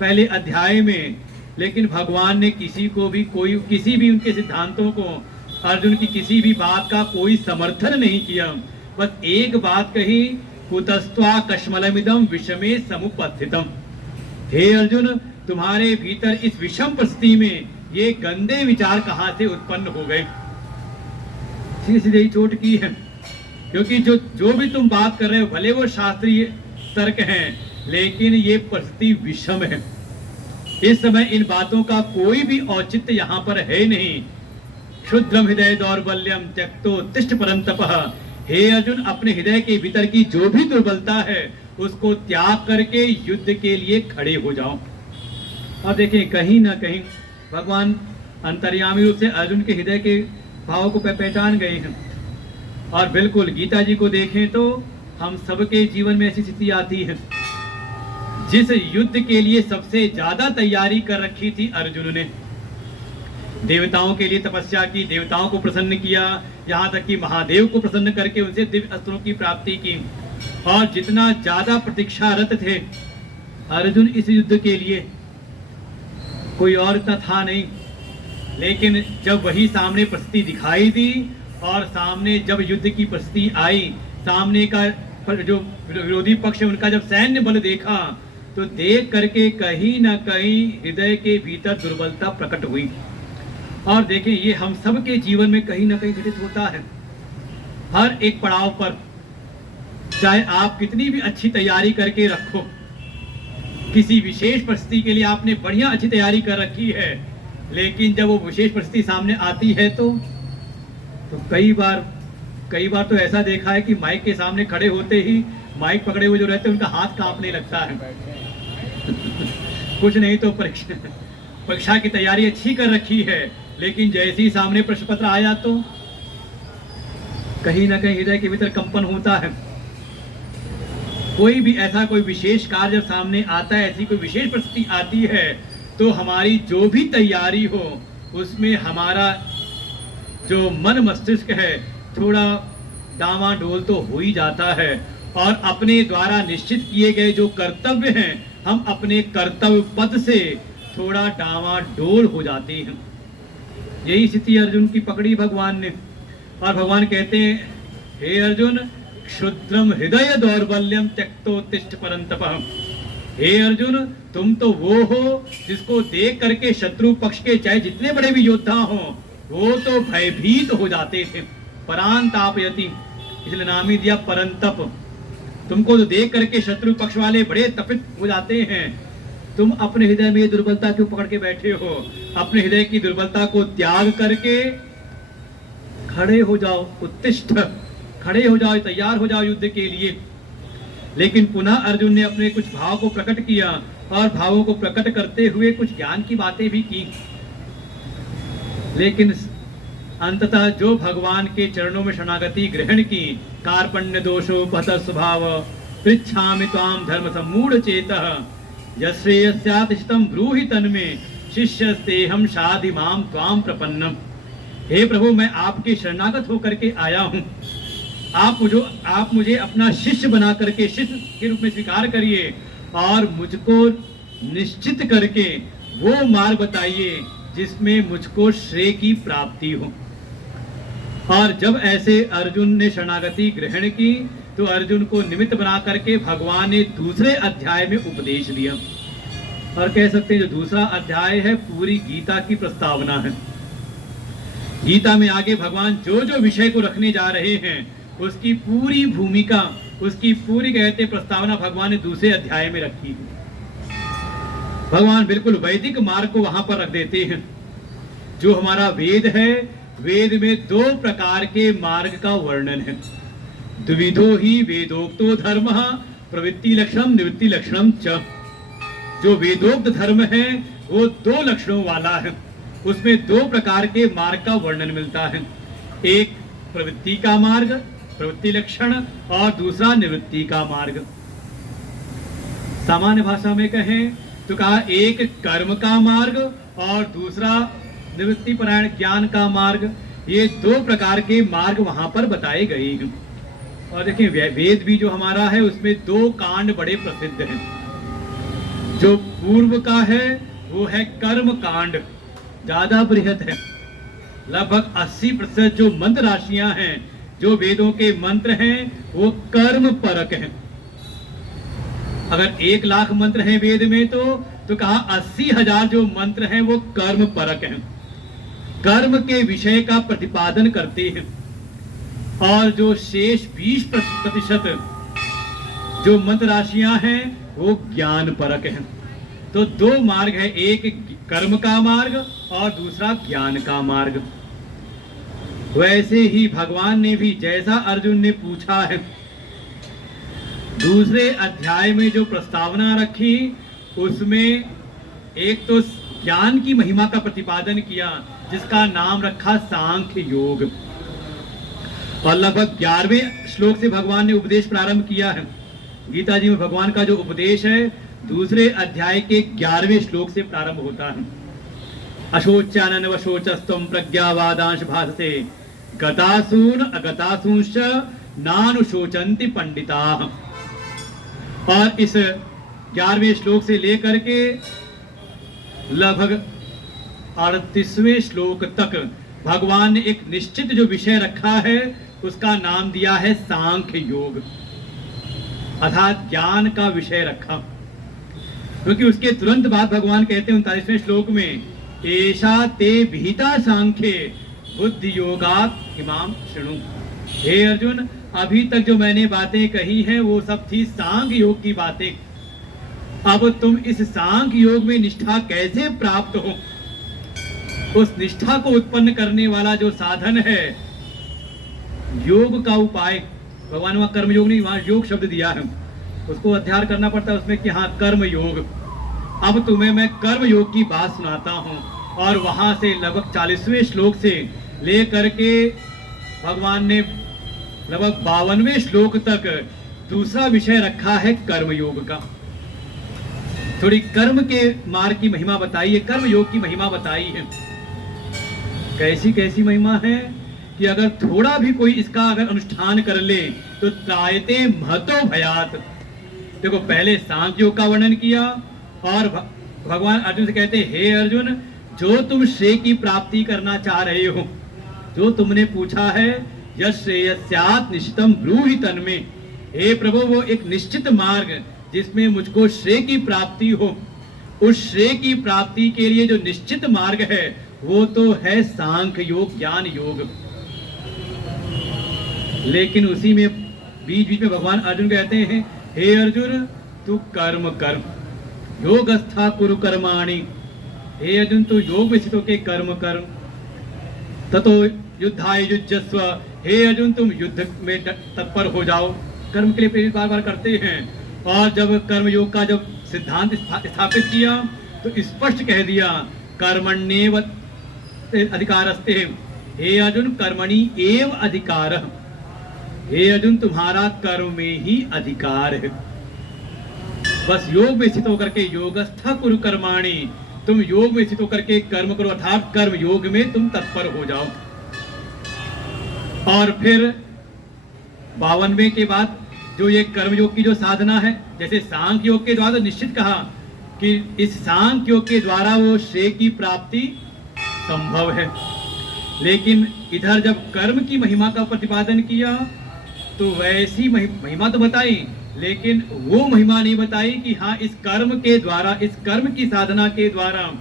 पहले अध्याय में। लेकिन भगवान ने किसी को भी किसी भी उनके सिद्धांतों को, अर्जुन की किसी भी बात का कोई समर्थन नहीं किया। बस एक बात कही, कुतस्त्वा कश्मलमिदं विषमे समुपस्थितम। हे अर्जुन, तुम्हारे भीतर इस विषम परिस्थिति में ये गंदे विचार कहां से उत्पन्न हो गए? सीधे सीधे ही चोट की है, क्योंकि जो भी तुम बात कर रहे हो, भले वो शास्त्रीय तर्क हैं, लेकिन ये परिस्थिति विषम है। इस समय इन बातों का कोई भी औचित्य यहाँ पर है नहीं। क्षुद्रम हृदय दौर्बल्यम त्यक्तो तिष्ठ परंतपः। हे अर्जुन, अपने हृदय के भीतर की जो भी दुर्बलता है उसको त्याग करके युद्ध के लिए खड़े हो जाओ। अब देखें, कहीं ना कहीं भगवान अंतर्यामी रूप से अर्जुन के हृदय के भाव को पहचान गए हैं। और बिल्कुल गीता जी को देखें तो हम सबके जीवन में ऐसी स्थिति आती है। जिस युद्ध के लिए सबसे ज्यादा तैयारी कर रखी थी अर्जुन ने, देवताओं के लिए तपस्या की, देवताओं को प्रसन्न किया, यहाँ तक कि महादेव को प्रसन्न करके उनसे दिव्य अस्त्रों की प्राप्ति की, और जितना ज्यादा प्रतीक्षारत थे अर्जुन इस युद्ध के लिए, कोई और इतना था नहीं। लेकिन जब वही सामने परिस्थिति दिखाई दी और सामने जब युद्ध की परिस्थिति आई, सामने का जो विरोधी पक्ष है उनका जब सैन्य बल देखा, तो देख करके कहीं ना कहीं हृदय के भीतर दुर्बलता प्रकट हुई। और देखें, ये हम सब के जीवन में कहीं ना कहीं घटित होता है। हर एक पड़ाव पर, चाहे आप कितनी भी अच्छी तैयारी करके रखो, किसी विशेष परिस्थिति के लिए आपने बढ़िया अच्छी तैयारी कर रखी है, लेकिन जब वो विशेष परिस्थिति सामने आती है तो कई बार तो ऐसा देखा है कि माइक के सामने खड़े होते ही माइक पकड़े हुए जो रहते हैं उनका हाथ कांपने लगता है। कुछ नहीं तो परीक्षा की तैयारी अच्छी कर रखी है, लेकिन जैसे ही सामने प्रश्न पत्र आया तो कहीं ना कहीं हृदय के भीतर कंपन होता है। कोई भी ऐसा कोई विशेष कार्य जब सामने आता है, ऐसी कोई विशेष परिस्थिति आती है, तो हमारी जो भी तैयारी हो उसमें हमारा जो मन मस्तिष्क है थोड़ा डामाडोल तो हो ही जाता है, और अपने द्वारा निश्चित किए गए जो कर्तव्य हैं, हम अपने कर्तव्य पद से थोड़ा डामाडोल हो जाते हैं। यही स्थिति अर्जुन की पकड़ी भगवान ने, और भगवान कहते हैं, हे अर्जुन, क्षुद्रम हृदय दौर्बल्यम त्यक्तोत्तिष्ठ परंतपः। हे अर्जुन, तुम तो वो हो जिसको देख करके शत्रु पक्ष के चाहे जितने बड़े भी योद्धा हो वो तो भयभीत हो जाते थे। परांतापयति, इसलिए नाम ही दिया परंतप। तुमको तो देख करके शत्रु पक्ष वाले बड़े तपित हो जाते हैं। तुम अपने हृदय में ये दुर्बलता क्यों पकड़ के बैठे हो? अपने हृदय की दुर्बलता को त्याग करके खड़े हो जाओ, उत्तिष्ठ, खड़े हो जाओ, तैयार हो जाओ युद्ध के लिए। लेकिन पुनः अर्जुन ने अपने कुछ भाव को प्रकट किया, और भावों को प्रकट करते हुए कुछ ज्ञान की बातें भी की। लेकिन अंततः जो भगवान के चरणों में शरणागति ग्रहण की, कार्पण्य दोषो पत स्वभाव पृच्छामि त्वाम धर्म सम्मूढ़ चेतः यश्रेयस्यातिष्ठं ब्रूहि तन्मे शिष्यस्तेहं शाधिमाम त्वाम प्रपन्नम। हे प्रभु, मैं आपके शरणागत होकर के आया हूँ, आप मुझे अपना शिष्य बना करके शिष्य के रूप में स्वीकार करिए और मुझको निश्चित करके वो मार्ग बताइए जिसमें मुझको श्रेय की प्राप्ति हो। और जब ऐसे अर्जुन ने शरणागति ग्रहण की तो अर्जुन को निमित्त बना करके भगवान ने दूसरे अध्याय में उपदेश दिया। और कह सकते हैं जो दूसरा अध्याय है पूरी गीता की प्रस्तावना है। गीता में आगे भगवान जो जो विषय को रखने जा रहे हैं उसकी पूरी भूमिका, उसकी पूरी कहते प्रस्तावना भगवान ने दूसरे अध्याय में रखी है। भगवान बिल्कुल वैदिक मार्ग को वहां पर रख देते हैं। जो हमारा वेद है, वेद में 2 प्रकार के मार्ग का वर्णन है। द्विविधो ही वेदोक्तो धर्म प्रवृत्ति लक्षणम निवृत्ति लक्षणम च। जो वेदोक्त धर्म है वो 2 लक्षणों वाला है। उसमें 2 प्रकार के मार्ग का वर्णन मिलता है। एक प्रवृत्ति का मार्ग, प्रवृत्ति लक्षण, और दूसरा निवृत्ति का मार्ग। सामान्य भाषा में कहें तो कहा एक कर्म का मार्ग और दूसरा निवृत्ति परायण ज्ञान का मार्ग। ये 2 प्रकार के मार्ग वहां पर बताए गए हैं। और देखिए वेद भी जो हमारा है उसमें 2 कांड बड़े प्रसिद्ध हैं। जो पूर्व का है वो है कर्म कांड, ज्यादा बृहत है। लगभग 80% जो मंत्र राशियां हैं, जो वेदों के मंत्र हैं, वो कर्म परक हैं। अगर 1 लाख मंत्र हैं वेद में तो कहा 80,000 जो मंत्र हैं वो कर्म परक हैं, कर्म के विषय का प्रतिपादन करते हैं। और जो शेष 20% जो मंत्र राशियां हैं वो ज्ञान परक हैं। तो 2 मार्ग है, एक कर्म का मार्ग और दूसरा ज्ञान का मार्ग। वैसे ही भगवान ने भी जैसा अर्जुन ने पूछा है, दूसरे अध्याय में जो प्रस्तावना रखी उसमें एक तो ज्ञान की महिमा का प्रतिपादन किया जिसका नाम रखा सांख्य योग। और लगभग 11वें श्लोक से भगवान ने उपदेश प्रारंभ किया है। गीता जी में भगवान का जो उपदेश है दूसरे अध्याय के 11वें श्लोक से प्रारंभ होता है। अशोच्यानन वशोचस्तम प्रज्ञावादांश भासते गतासून अगतासूंश्च नानुशोचन्ति पंडिताः। और इस 11वें श्लोक से लेकर के लगभग 38वें श्लोक तक भगवान ने एक निश्चित जो विषय रखा है उसका नाम दिया है सांख्य योग, अर्थात ज्ञान का विषय रखा। क्योंकि उसके तुरंत बाद भगवान कहते हैं 39वें श्लोक में, एषा ते विहिता सांख्ये बुद्धि योगात् इमाम शृणु। हे अर्जुन, अभी तक जो मैंने बातें कही हैं वो सब थी सांख्य योग की बातें। अब तुम इस सांख्य योग में निष्ठा कैसे प्राप्त हो, उस निष्ठा को उत्पन्न करने वाला जो साधन है, योग का उपाय। भगवान वहां कर्म योग नहीं, वहां योग शब्द दिया है, उसको अध्ययन करना पड़ता है उसमें कि हाँ कर्म योग। अब तुम्हें मैं कर्म योग की बात सुनाता हूँ। और वहां से लगभग 40वें श्लोक से लेकर के भगवान ने लगभग 52वें श्लोक तक दूसरा विषय रखा है कर्म योग का। थोड़ी कर्म के मार्ग की महिमा बताई है, कर्म योग की महिमा बताई है। कैसी कैसी महिमा है कि अगर थोड़ा भी कोई इसका अगर अनुष्ठान कर ले तो त्रायते महतो भयात। देखो पहले सांख्य योग का वर्णन किया और भगवान अर्जुन से कहते हैं, हे अर्जुन, जो तुम श्रेय की प्राप्ति करना चाह रहे हो, जो तुमने पूछा है, यश श्रेयस्यात् निश्चितम ब्रूहि तन्मे। हे प्रभु, वो एक निश्चित मार्ग जिसमें मुझको श्रेय की प्राप्ति हो, उस श्रेय की प्राप्ति के लिए जो निश्चित मार्ग है वो तो है सांख्य योग, ज्ञान योग। लेकिन उसी में बीच बीच में भगवान अर्जुन कहते हैं, हे अर्जुन, तू कर्म कर, योगस्था कुरु कर्माणि। हे अर्जुन, तू योग में स्थित होकर कर्म कर। ततो युद्धाय युज्यस्व। हे अर्जुन, तुम युद्ध में तत्पर हो जाओ। कर्म के लिए प्रेरित बार बार करते हैं। और जब कर्म योग का जब सिद्धांत स्थापित किया तो स्पष्ट कह दिया, कर्मण्येव अधिकारस्ते। हे अर्जुन, कर्मणि एव अधिकारः। हे अर्जुन, तुम्हारा कर्म में ही अधिकार है। बस योग में स्थित होकर के योगस्थ कुरु कर्माणि, तुम योग में स्थित होकर के कर्म करो, अर्थात कर्म योग में तुम तत्पर हो जाओ। और फिर 52वें के बाद जो ये कर्मयोग की जो साधना है, जैसे सांख्य योग के द्वारा तो निश्चित कहा कि इस सांख्य योग के द्वारा वो श्रेय की प्राप्ति संभव है, लेकिन इधर जब कर्म की महिमा का प्रतिपादन किया तो वैसी महिमा तो बताई, लेकिन वो महिमा नहीं बताई कि हाँ इस कर्म के द्वारा, इस कर्म की साधना के द्वारा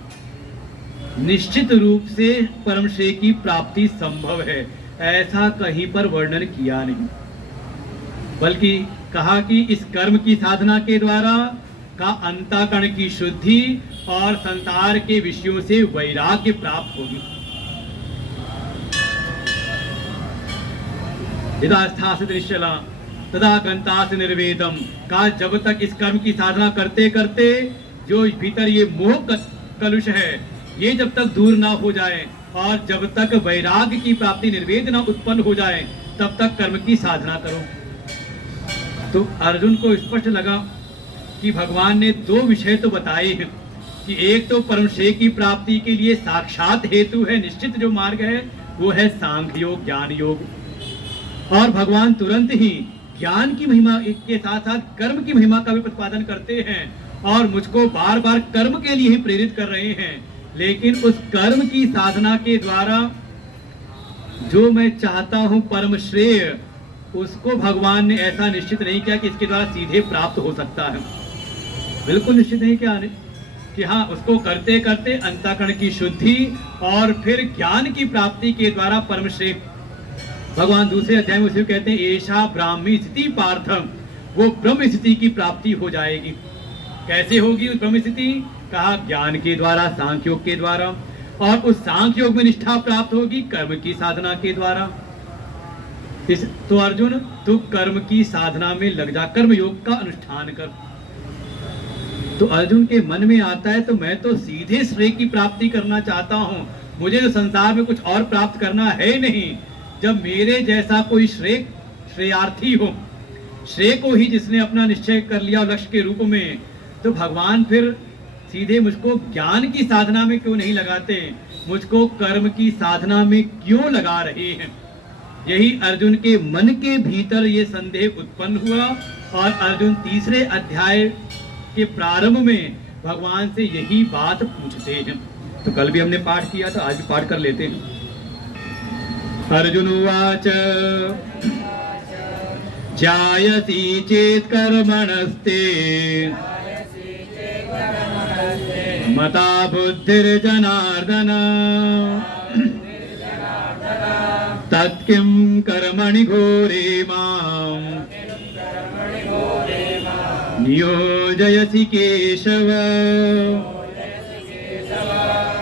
निश्चित रूप से परम श्रेय की प्राप्ति संभव है, ऐसा कहीं पर वर्णन किया नहीं, बल्कि कहा कि इस कर्म की साधना के द्वारा का अंतःकरण की शुद्धि और संसार के विषयों से वैराग्य प्राप्त होगी। यदा स्थासित निश्चला तदा गंतास निर्वेदम, का जब तक इस कर्म की साधना करते करते जो भीतर ये मोह कलुष है ये जब तक दूर ना हो जाए और जब तक वैराग्य की प्राप्ति निर्वेद ना उत्पन्न हो जाए तब तक कर्म की साधना करो। तो अर्जुन को स्पष्ट लगा कि भगवान ने दो विषय तो बताए हैं कि एक तो परम श्रेय की प्राप्ति के लिए साक्षात हेतु है, निश्चित जो मार्ग है वो है सांख्य योग, ज्ञान योग, और भगवान तुरंत ही ज्ञान की महिमा के साथ साथ कर्म की महिमा का भी प्रतिपादन करते हैं और मुझको बार बार कर्म के लिए ही प्रेरित कर रहे हैं, लेकिन उस कर्म की साधना के द्वारा जो मैं चाहता हूं परम श्रेय, उसको भगवान ने ऐसा निश्चित नहीं किया कि इसके द्वारा सीधे प्राप्त हो सकता है। बिल्कुल निश्चित नहीं किया कि हाँ उसको करते करते अंतःकरण की शुद्धि और फिर ज्ञान की प्राप्ति के द्वारा परम श्रेय, भगवान दूसरे अध्याय में उसे कहते हैं ऐशा ब्राह्मी स्थिति पार्थम, वो ब्रह्म स्थिति की प्राप्ति हो जाएगी। कैसे होगी उस ब्रह्म स्थिति? कहा ज्ञान के द्वारा, सांख्य योग के द्वारा, और उस सांख्य योग में निष्ठा प्राप्त होगी कर्म की साधना के द्वारा। तो अर्जुन तू कर्म की साधना में लग जा, कर्म योग का अनुष्ठान कर। तो अर्जुन के मन में आता है तो मैं तो सीधे श्रेय की प्राप्ति करना चाहता हूँ, मुझे तो संसार में कुछ और प्राप्त करना है नहीं। जब मेरे जैसा कोई श्रेयार्थी हो, श्रेय को ही जिसने अपना निश्चय कर लिया लक्ष्य के रूप में, तो भगवान फिर सीधे मुझको ज्ञान की साधना में क्यों नहीं लगाते, मुझको कर्म की साधना में क्यों लगा रहे हैं? यही अर्जुन के मन के भीतर ये संदेह उत्पन्न हुआ और अर्जुन तीसरे अध्याय के प्रारंभ में भगवान से यही बात पूछते हैं। तो कल भी हमने पाठ किया था, आज भी पाठ कर लेते हैं। अर्जुन उवाच जायसी चेत् कर्मणस्ते मता बुद्धिर्जनार्दन तत्किं कर्मणि घोरे मां नियोजयसि केशव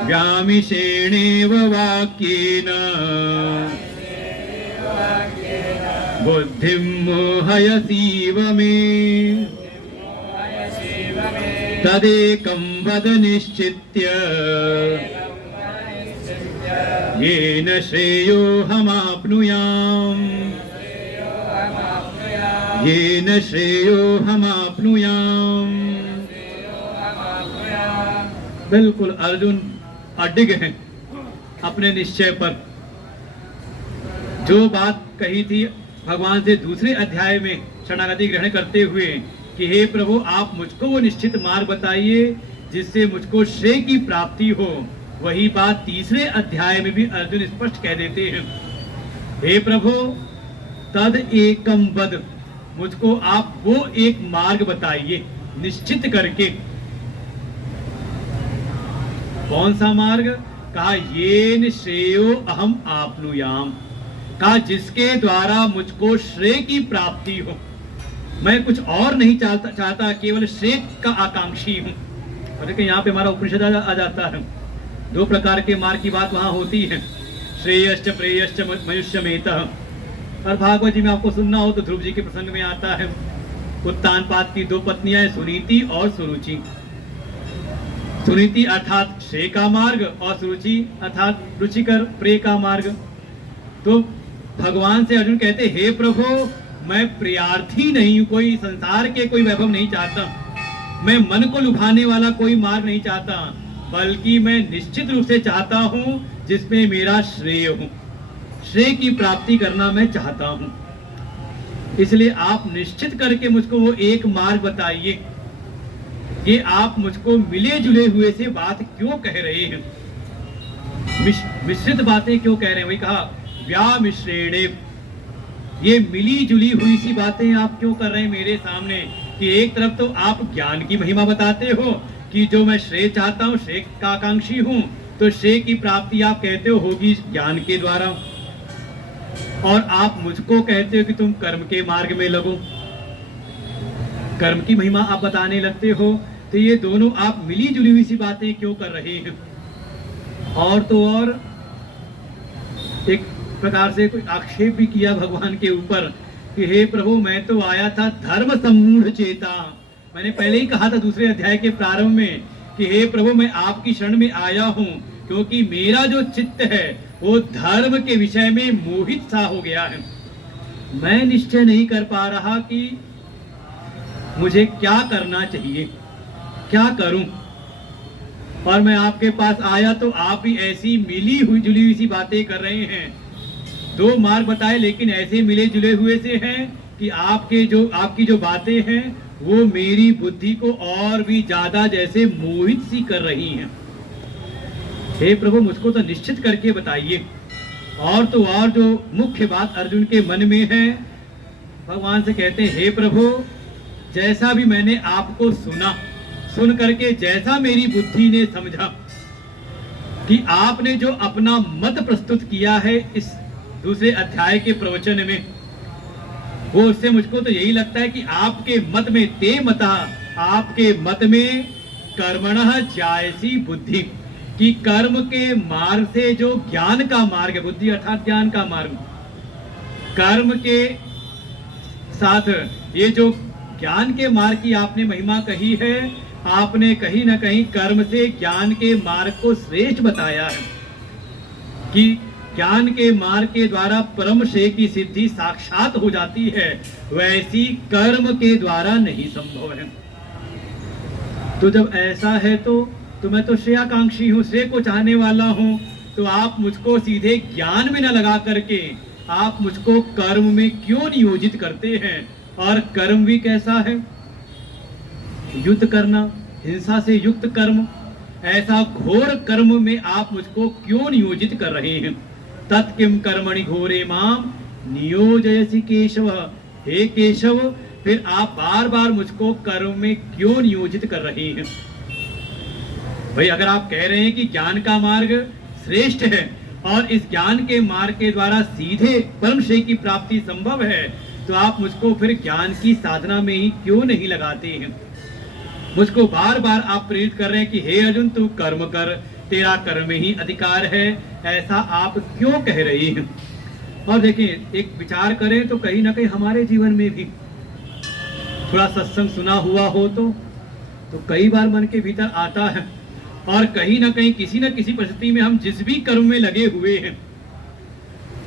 व्यामिषेणेव वाक्येन बुद्धिं मोहयसीव मे तदेकं वद निश्चित्य येन श्रेयोऽहमाप्नुयाम् येन श्रेयोऽहमाप्नुयाम्। बिल्कुल अर्जुन अडिग हैं अपने निश्चय पर। जो बात कही थी भगवान से दूसरे अध्याय में शरणागति ग्रहण करते हुए कि हे प्रभु आप मुझको वो निश्चित मार्ग बताइए जिससे मुझको श्रेय की प्राप्ति हो, वही बात तीसरे अध्याय में भी अर्जुन स्पष्ट कह देते हैं। हे प्रभु तद एकम वद, मुझको आप वो एक मार्ग बताइए निश्चित करके। कौन सा मार्ग? कहा येन श्रेयो अहम आपनुयाम, कहा जिसके द्वारा मुझको श्रेय की प्राप्ति हो। मैं कुछ और नहीं चाहता, केवल श्रेय का आकांक्षी हूं। और देखिए यहाँ पे हमारा उपनिषद आ जाता है। दो प्रकार के मार्ग की बात वहां होती है, श्रेयश्च प्रेयश्च मनुष्यमेतः। और भागवत जी में आपको सुनना हो तो ध्रुव जी के प्रसंग में आता है, उत्तानपाद की दो पत्नियां सुनीति और सुरुचि। सुनीति अर्थात श्रेय का मार्ग और सुरुचि अर्थात रुचिकर प्रिय का मार्ग। तो भगवान से अर्जुन कहते हे प्रभु मैं प्रियार्थी नहीं हूं, कोई संसार के कोई वैभव नहीं चाहता, मैं मन को लुभाने वाला कोई मार्ग नहीं चाहता, बल्कि मैं निश्चित रूप से चाहता हूं जिसमें मेरा श्रेय हो, श्रेय की प्राप्ति करना मैं चाहता हूं। इसलिए आप निश्चित करके मुझको वो एक मार्ग बताइए कि आप मुझको मिले जुले हुए से बात क्यों कह रहे हैं, मिश्रित बातें क्यों कह रहे हैं। वही कहा व्यामिश्रेणे, ये मिली जुली हुई सी बातें आप क्यों कर रहे हैं मेरे सामने, कि एक तरफ तो आप ज्ञान की महिमा बताते हो कि जो मैं श्रेय चाहता हूँ, श्रेय का आकांक्षी हूँ, तो श्रेय की प्राप्ति आप कहते हो होगी ज्ञान के द्वारा, और आप मुझको कहते हो कि तुम कर्म के मार्ग में लगो, कर्म की महिमा आप बताने लगते हो। तो ये दोनों आप मिली जुली हुई सी बातें क्यों कर रहे हैं। और तो और एक प्रकार से कोई आक्षेप भी किया भगवान के ऊपर कि हे प्रभु, मैं तो आया था धर्म सम्मूढ़ चेता। मैंने पहले ही कहा था दूसरे अध्याय के प्रारंभ में कि हे प्रभु, मैं आपकी शरण में आया हूं क्योंकि मेरा जो चित्त है वो धर्म के विषय में मोहित सा हो गया है। मैं निश्चय नहीं कर पा रहा कि मुझे क्या करना चाहिए, क्या करूं। और मैं आपके पास आया तो आप भी ऐसी मिली हुई जुली हुई सी बातें कर रहे हैं। दो मार्ग बताए लेकिन ऐसे मिले जुले हुए से हैं कि आपकी जो बातें हैं वो मेरी बुद्धि को और भी ज्यादा जैसे मोहित सी कर रही हैं। हे प्रभु, मुझको तो निश्चित करके बताइए। और तो और जो मुख्य बात अर्जुन के मन में है, भगवान से कहते हैं हे प्रभु, जैसा भी मैंने आपको सुन करके जैसा मेरी बुद्धि ने समझा कि आपने जो अपना मत प्रस्तुत किया है इस दूसरे अध्याय के प्रवचन में, वो उससे मुझको तो यही लगता है कि आपके मत में ते मता, आपके मत में कर्मणः जायसी बुद्धि, कि कर्म के मार्ग से जो ज्ञान का मार्ग है, बुद्धि अर्थात ज्ञान का मार्ग, कर्म के साथ ये जो ज्ञान के मार्ग की आपने महिमा कही है, आपने कहीं ना कहीं कर्म से ज्ञान के मार्ग को श्रेष्ठ बताया है कि ज्ञान के मार्ग के द्वारा परम श्रेय की सिद्धि साक्षात हो जाती है, वैसी कर्म के द्वारा नहीं संभव है। तो जब ऐसा है तो मैं तो श्रेयाकांक्षी हूँ, श्रेय को चाहने वाला हूँ, तो आप मुझको सीधे ज्ञान में न लगा करके आप मुझको कर्म में क्यों नियोजित करते हैं। और कर्म भी कैसा है, युद्ध करना, हिंसा से युक्त कर्म, ऐसा घोर कर्म में आप मुझको क्यों नियोजित कर रहे हैं। तत्किम कर्मणि घोरे माम नियोजयसि केशव, हे केशव, फिर आप बार बार मुझको कर्म में क्यों नियोजित कर रहे हैं। भाई, अगर आप कह रहे हैं कि ज्ञान का मार्ग श्रेष्ठ है और इस ज्ञान के मार्ग के द्वारा सीधे परम श्रेय की प्राप्ति संभव है, तो आप मुझको फिर ज्ञान की साधना में ही क्यों नहीं लगाते हैं। मुझको बार बार आप प्रेरित कर रहे हैं कि हे अर्जुन, तू कर्म कर, तेरा कर्म में ही अधिकार है, ऐसा आप क्यों कह रहे हैं। और देखिए, एक विचार करें तो कहीं ना कहीं हमारे जीवन में भी थोड़ा सत्संग सुना हुआ हो तो कई बार मन के भीतर आता है, और कहीं ना कहीं किसी न किसी परिस्थिति में हम जिस भी कर्म में लगे हुए हैं,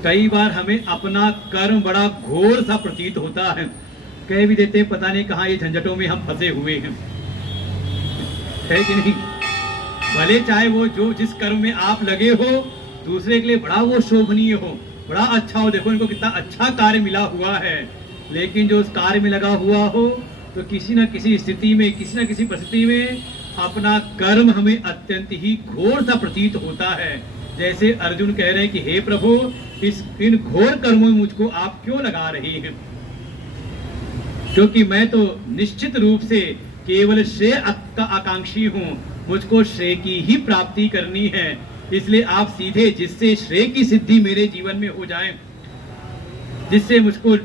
कई बार हमें अपना कर्म बड़ा घोर सा प्रतीत होता है। कह भी देते हैं पता नहीं कहाँ ये झंझटों में हम फंसे हुए हैं, है कि नहीं। भले चाहे वो जो जिस कर्म में आप लगे हो दूसरे के लिए बड़ा वो शोभनीय हो, बड़ा अच्छा हो, देखो इनको कितना अच्छा कार्य मिला हुआ है, लेकिन जो उस कार्य में लगा हुआ हो तो किसी न किसी स्थिति में, किसी न किसी परिस्थिति में अपना कर्म हमें अत्यंत ही घोर सा प्रतीत होता है। जैसे अर्जुन कह रहे हैं कि हे प्रभु, इन घोर कर्मों में मुझको आप क्यों लगा रहे हैं, क्योंकि मैं तो निश्चित रूप से केवल श्रेय का आकांक्षी हूँ, मुझको श्रेय की ही प्राप्ति करनी है। इसलिए आप सीधे जिससे श्रेय की सिद्धि मेरे जीवन में हो जाए, जिससे मुझको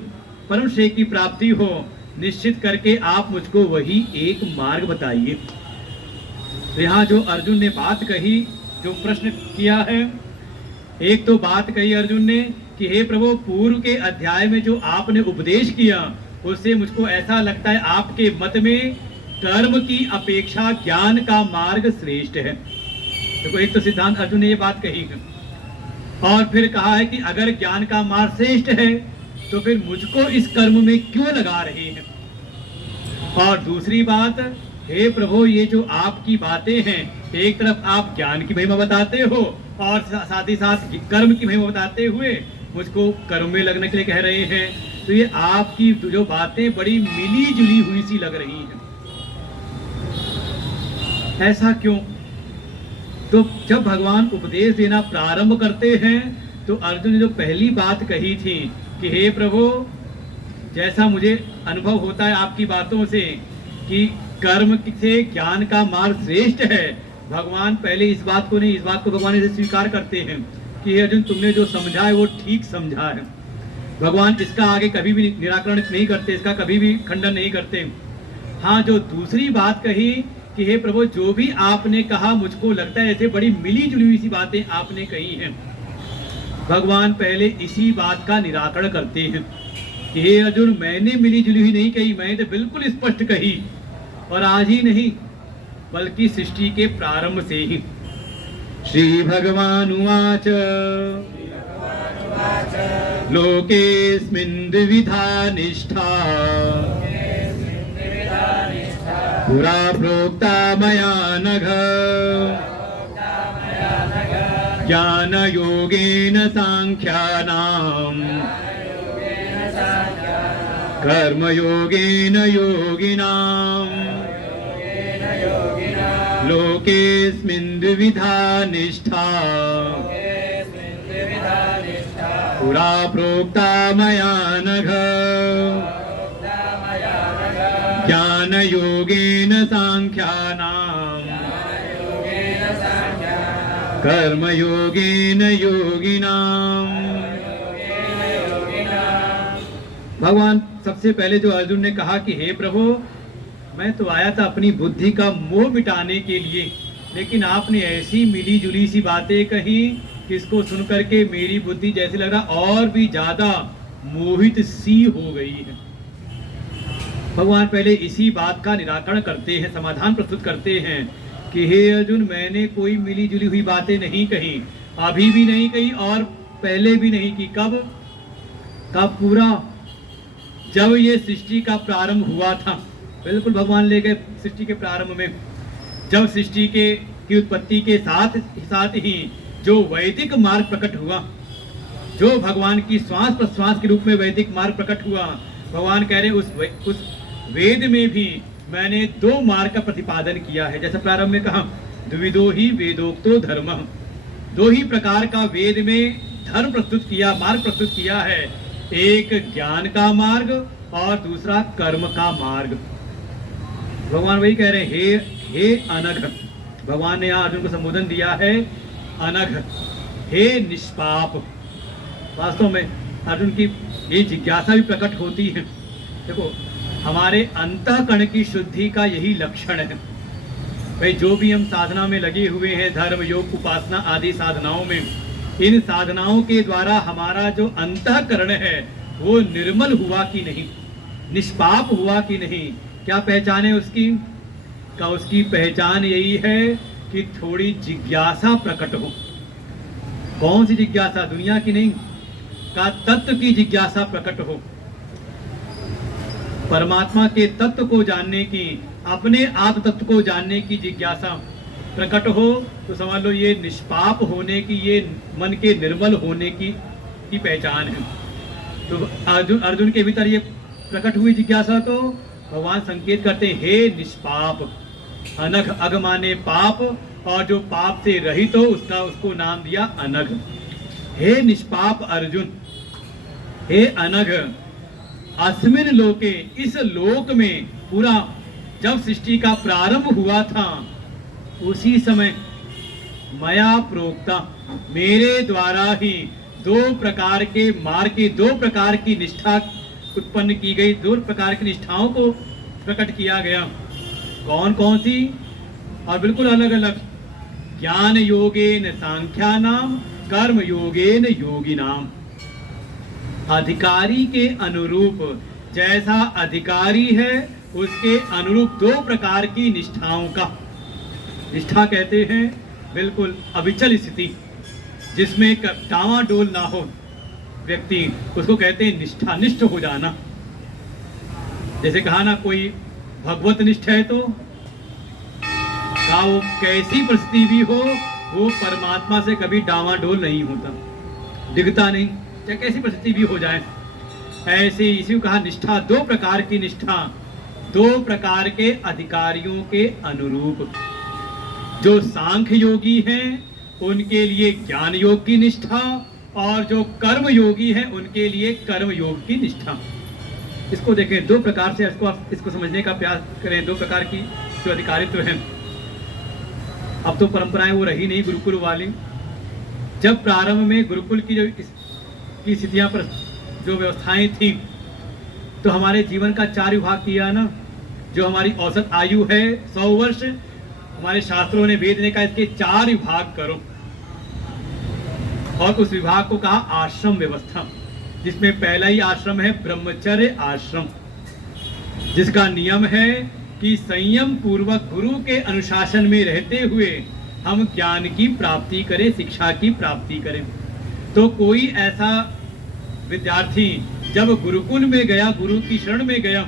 परम श्रेय की प्राप्ति हो, निश्चित करके आप मुझको वही एक मार्ग बताइए। तो यहाँ जो अर्जुन ने बात कही, जो प्रश्न किया है, एक तो बात कही अर्जुन ने कि हे प्रभु, पूर्व के अध्याय में जो आपने उपदेश किया उससे मुझको ऐसा लगता है आपके मत में कर्म की अपेक्षा ज्ञान का मार्ग श्रेष्ठ है। देखो, एक तो सिद्धांत अर्जुन ने ये बात कही है, और फिर कहा है कि अगर ज्ञान का मार्ग श्रेष्ठ है तो फिर मुझको इस कर्म में क्यों लगा रहे हैं। और दूसरी बात, हे प्रभु, ये जो आपकी बातें हैं, एक तरफ आप ज्ञान की महिमा बताते हो और साथ ही साथ कर्म की महिमा बताते हुए मुझको कर्म में लगने के लिए कह रहे हैं। तो ये आपकी जो बातें बड़ी मिली जुली हुई सी लग रही हैं। ऐसा क्यों? तो जब भगवान उपदेश देना प्रारंभ करते हैं तो अर्जुन ने जो पहली बात कही थी कि हे प्रभु, जैसा मुझे अनुभव होता है आपकी बातों से कि कर्म से ज्ञान का मार्ग श्रेष्ठ है, भगवान पहले इस बात को नहीं, इस बात को भगवान इसे स्वीकार करते हैं कि हे अर्जुन, तुमने जो समझा है वो ठीक समझा है। भगवान इसका आगे कभी भी निराकरण नहीं करते, इसका कभी भी खंडन नहीं करते। हाँ, जो दूसरी बात कही कि हे प्रभु, जो भी आपने कहा मुझको लगता है ऐसे बड़ी मिली जुली हुई सी बातें आपने कही हैं, भगवान पहले इसी बात का निराकरण करते हैं कि हे अर्जुन, मैंने मिली जुली हुई नहीं कही, मैंने तो बिल्कुल स्पष्ट कही, और आज ही नहीं बल्कि सृष्टि के प्रारंभ से ही। श्री भगवान उवाच लोकेस्मिन् द्विविधा निष्ठा पुरा प्रोक्ता मया नघ ज्ञान योगेन सांख्यानाम् कर्म योगेन योगिनाम् लोकेस्मिन् द्विविधा निष्ठा पुरा प्रोक्ता मया नघ ज्ञान योगेन सांख्यानाम् कर्म योगेन योगिनाम्। भगवान सबसे पहले जो अर्जुन ने कहा कि हे प्रभु, मैं तो आया था अपनी बुद्धि का मोह मिटाने के लिए, लेकिन आपने ऐसी मिली जुली सी बातें कही कि इसको सुनकर के मेरी बुद्धि जैसे लग रहा और भी ज्यादा मोहित सी हो गई है। भगवान पहले इसी बात का निराकरण करते हैं, समाधान प्रस्तुत करते हैं कि हे अर्जुन, मैंने कोई मिली जुली हुई बातें नहीं कही, अभी भी नहीं कही और पहले भी नहीं की। कब पूरा जब ये सृष्टि का प्रारंभ हुआ था, बिल्कुल भगवान ले गए सृष्टि के प्रारंभ में, जब सृष्टि की उत्पत्ति के साथ ही जो वैदिक मार्ग प्रकट हुआ, जो भगवान की श्वास प्रश्वास के रूप में वैदिक मार्ग प्रकट हुआ, भगवान कह रहे उस वेद में भी मैंने 2 मार्ग का प्रतिपादन किया है। जैसे प्रारंभ में कहा, द्विविधो ही वेदोक्तो धर्म, 2 ही प्रकार का वेद में धर्म प्रस्तुत किया, मार्ग प्रस्तुत किया है, एक ज्ञान का मार्ग और दूसरा कर्म का मार्ग। भगवान वही कह रहे हैं, हे अनघ, भगवान ने यहाँ अर्जुन को संबोधन दिया है अनघ, हे निष्पाप। वास्तव में अर्जुन की ये जिज्ञासा भी प्रकट होती है। देखो, हमारे अंतःकरण की शुद्धि का यही लक्षण है भाई। जो भी हम साधना में लगे हुए हैं, धर्म योग उपासना आदि साधनाओं में, इन साधनाओं के द्वारा हमारा जो अंतःकरण है वो निर्मल हुआ कि नहीं, निष्पाप हुआ कि नहीं। क्या पहचान है उसकी? उसकी पहचान यही है कि थोड़ी जिज्ञासा प्रकट हो। कौन सी जिज्ञासा? दुनिया की नहीं, का तत्व की जिज्ञासा प्रकट हो, परमात्मा के तत्व को जानने की, अपने आत्म तत्व को जानने की जिज्ञासा प्रकट हो, तो समझ लो ये निष्पाप होने की, ये मन के निर्मल होने की पहचान है। तो अर्जुन के भीतर ये प्रकट हुई जिज्ञासा को भगवान संकेत करते हैं, हे निष्पाप। अनघ, अघ माने पाप, और जो पाप से रहित हो उसको नाम दिया अनघ। हे निष्पाप अर्जुन, हे अनघ, अस्मिन लोके, इस लोक में, पूरा जब सृष्टि का प्रारंभ हुआ था उसी समय मया प्रोक्ता, मेरे द्वारा ही 2 प्रकार के मार्ग की, 2 प्रकार की निष्ठा उत्पन्न की गई, 2 प्रकार की निष्ठाओं को प्रकट किया गया। कौन कौन सी? और बिल्कुल अलग अलग। ज्ञान योगेन सांख्यानाम, कर्म योगेन योगिनाम। अधिकारी के अनुरूप, जैसा अधिकारी है उसके अनुरूप 2 प्रकार की निष्ठाओं का, निष्ठा कहते हैं बिल्कुल अविचल स्थिति, जिसमें डावाडोल ना हो व्यक्ति, उसको कहते हैं निष्ठा, निष्ठ हो जाना। जैसे कहा ना, कोई भगवत निष्ठ है तो का वो कैसी परिस्थिति भी हो, वो परमात्मा से कभी डावाडोल नहीं होता, डिगता नहीं, चाहे कैसी परिस्थिति भी हो जाए। ऐसे इसी को कहा निष्ठा, दो प्रकार की निष्ठा, दो प्रकार के अधिकारियों के अनुरूप। जो सांख्य योगी हैं उनके लिए ज्ञान योग की निष्ठा, और जो कर्म योगी हैं उनके लिए कर्म योग की निष्ठा। इसको देखें, दो प्रकार से इसको समझने का प्रयास करें। दो प्रकार की जो अधिकारित्व हैं। अब तो परंपराएं वो रही नहीं गुरुकुल वाली। जब प्रारंभ में गुरुकुल की की स्थितियां पर जो व्यवस्थाएं थी, तो हमारे जीवन का 4 विभाग किया ना। जो हमारी औसत आयु है 100 वर्ष, हमारे शास्त्रों ने वेद ने कहा इसके 4 विभाग करो, और उस विभाग को कहा आश्रम व्यवस्था, जिसमें पहला ही आश्रम है ब्रह्मचर्य आश्रम, जिसका नियम है कि संयम पूर्वक गुरु के अनुशासन में रहते हुए हम ज्ञान की प्राप्ति करें, शिक्षा की प्राप्ति करें। तो कोई ऐसा विद्यार्थी जब गुरुकुल में गया, गुरु की शरण में गया,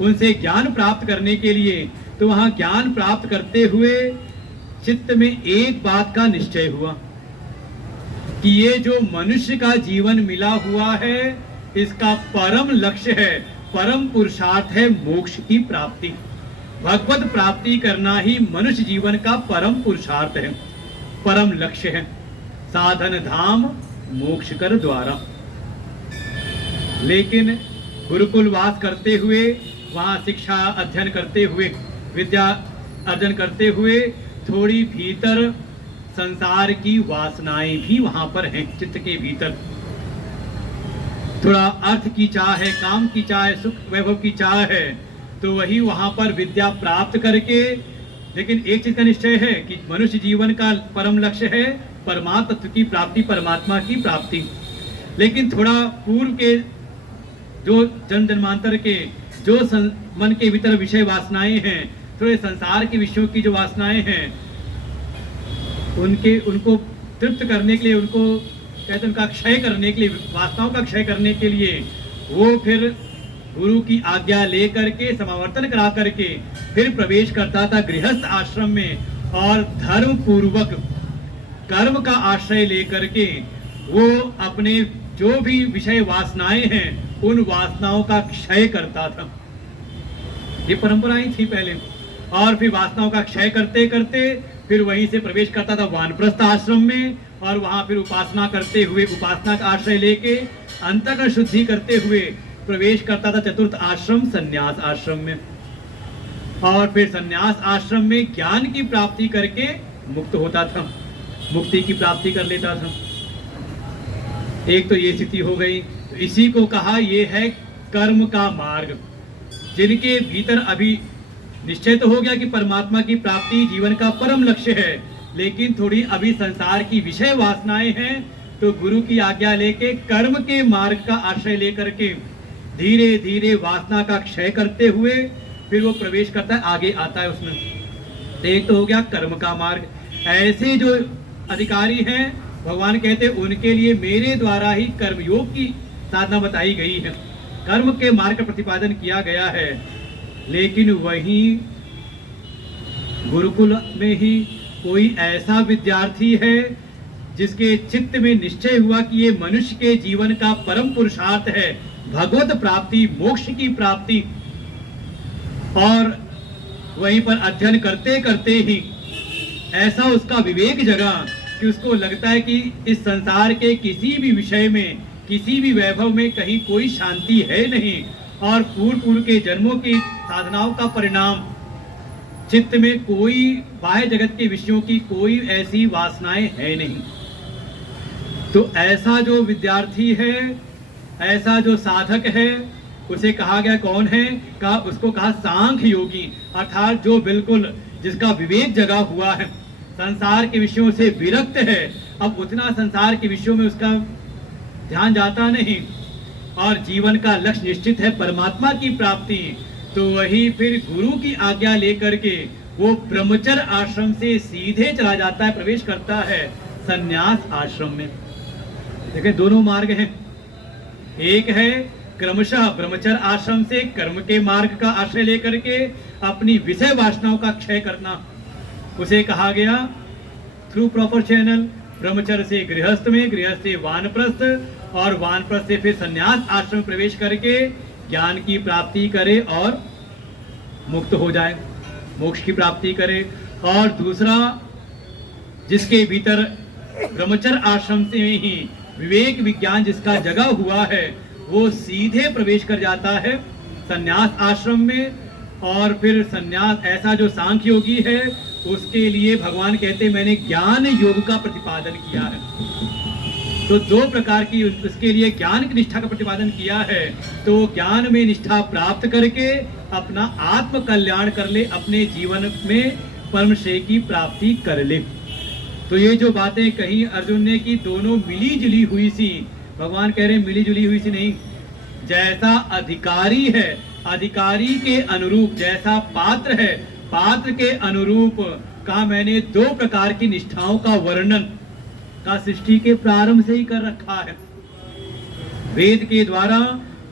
उनसे ज्ञान प्राप्त करने के लिए, तो वहां ज्ञान प्राप्त करते हुए चित्त में एक बात का निश्चय हुआ कि ये जो मनुष्य का जीवन मिला हुआ है, इसका परम लक्ष्य है, परम पुरुषार्थ है मोक्ष की प्राप्ति। भगवत प्राप्ति करना ही मनुष्य जीवन का परम पुरुषार्थ है, परम लक्ष्य है। साधन धाम मोक्ष कर द्वारा। लेकिन गुरुकुल वास करते हुए, वहां शिक्षा अध्ययन करते हुए, विद्या अर्जन करते हुए, थोड़ी भीतर संसार की वासनाएं भी वहां पर हैं। चित्त के भीतर थोड़ा अर्थ की चाह है, काम की चाह है, सुख वैभव की चाह है, तो वही वहां पर विद्या प्राप्त करके, लेकिन एक चीज का निश्चय है कि मनुष्य जीवन का परम लक्ष्य है परमात्मा तत्व की प्राप्ति, परमात्मा की प्राप्ति। लेकिन थोड़ा पूर्व के जो जन्म जन्मांतर के जो मन के भीतर विषय वासनाएं हैं, थोड़े संसार के विषयों की जो वासनाएं हैं, उनको तृप्त करने के लिए, उनको कहते हैं उनका क्षय करने के लिए, वासनाओं का क्षय करने के लिए, वो फिर गुरु की आज्ञा ले करके, समावर्तन करा करके फिर प्रवेश करता था गृहस्थ आश्रम में, और धर्म पूर्वक कर्म का आश्रय लेकर के वो अपने जो भी विषय वासनाएं हैं उन वासनाओं का क्षय करता था। ये परंपराएं थी पहले। और फिर वासनाओं का क्षय करते करते फिर वहीं से प्रवेश करता था वानप्रस्थ आश्रम में, और वहां फिर उपासना करते हुए, उपासना का आश्रय लेके अंतःकरण शुद्धि करते हुए प्रवेश करता था चतुर्थ आश्रम संन्यास आश्रम में। और फिर संन्यास आश्रम में ज्ञान की प्राप्ति करके मुक्त होता था, मुक्ति की प्राप्ति कर लेता था। एक तो ये स्थिति हो गई। तो इसी को कहा ये है कर्म का मार्ग। जिनके भीतर अभी निश्चय तो हो गया कि परमात्मा की प्राप्ति जीवन का परम लक्ष्य है, लेकिन थोड़ी अभी संसार की विषय वासनाएं हैं, तो गुरु की आज्ञा लेके कर्म के मार्ग का आश्रय लेकर के धीरे धीरे वासना का क्षय करते हुए फिर वो प्रवेश करता है, आगे आता है उसमें। एक तो हो गया कर्म का मार्ग। ऐसे जो अधिकारी हैं, भगवान कहते हैं उनके लिए मेरे द्वारा ही कर्मयोग की साधना बताई गई है, कर्म के मार्ग का प्रतिपादन किया गया है। लेकिन वहीं गुरुकुल में ही कोई ऐसा विद्यार्थी है जिसके चित्त में निश्चय हुआ कि ये मनुष्य के जीवन का परम पुरुषार्थ है, भगवत प्राप्ति, मोक्ष की प्राप्ति, और वहीं पर अध्ययन करते करते ही ऐसा उसका विवेक जगा कि उसको लगता है कि इस संसार के किसी भी विषय में, किसी भी वैभव में कहीं कोई शांति है नहीं, और पूर्व के जन्मों की साधनाओं का परिणाम चित्त में कोई बाह्य जगत के विषयों की कोई ऐसी वासनाएं है नहीं। तो ऐसा जो विद्यार्थी है, ऐसा जो साधक है, उसे कहा गया कौन है? उसको कहा सांख्य योगी, अर्थात जो बिल्कुल जिसका विवेक जगा हुआ है, संसार के विषयों से विरक्त है। अब उतना संसार के विषयों में उसका ध्यान जाता नहीं, और जीवन का लक्ष्य निश्चित है परमात्मा की प्राप्ति। तो वही फिर गुरु की आज्ञा लेकर के वो ब्रह्मचर्य आश्रम से सीधे चला जाता है, प्रवेश करता है संन्यास आश्रम में। देखिए दोनों मार्ग हैं। एक है क्रमशः ब्रह्मचर्य आश्रम से कर्म के मार्ग का आश्रय लेकर के अपनी विषय वासनाओं का क्षय करना, उसे कहा गया थ्रू प्रॉपर चैनल। ब्रह्मचर्य से गृहस्थ में, गृहस्थ से वानप्रस्थ, और वानप्रस्थ से फिर संन्यास आश्रम में प्रवेश करके ज्ञान की प्राप्ति करे और मुक्त हो जाए, मोक्ष की प्राप्ति करे। और दूसरा, जिसके भीतर ब्रह्मचर्य आश्रम से ही विवेक विज्ञान जिसका जगा हुआ है, वो सीधे प्रवेश कर जाता है संन्यास आश्रम में। और फिर संन्यास, ऐसा जो सांख्य योगी है उसके लिए भगवान कहते मैंने ज्ञान योग का प्रतिपादन किया है। तो दो प्रकार की उसके लिए ज्ञान की निष्ठा का प्रतिपादन किया है। तो ज्ञान में निष्ठा प्राप्त करके अपना आत्म कल्याण कर ले, अपने जीवन में परम श्रेय की प्राप्ति कर ले। तो ये जो बातें कही अर्जुन ने कि दोनों मिली जुली हुई सी, भगवान कह रहे मिली जुली हुई सी नहीं, जैसा अधिकारी है अधिकारी के अनुरूप, जैसा पात्र है पात्र के अनुरूप का मैंने दो प्रकार की निष्ठाओं का वर्णन का सृष्टि के प्रारंभ से ही कर रखा है। वेद के द्वारा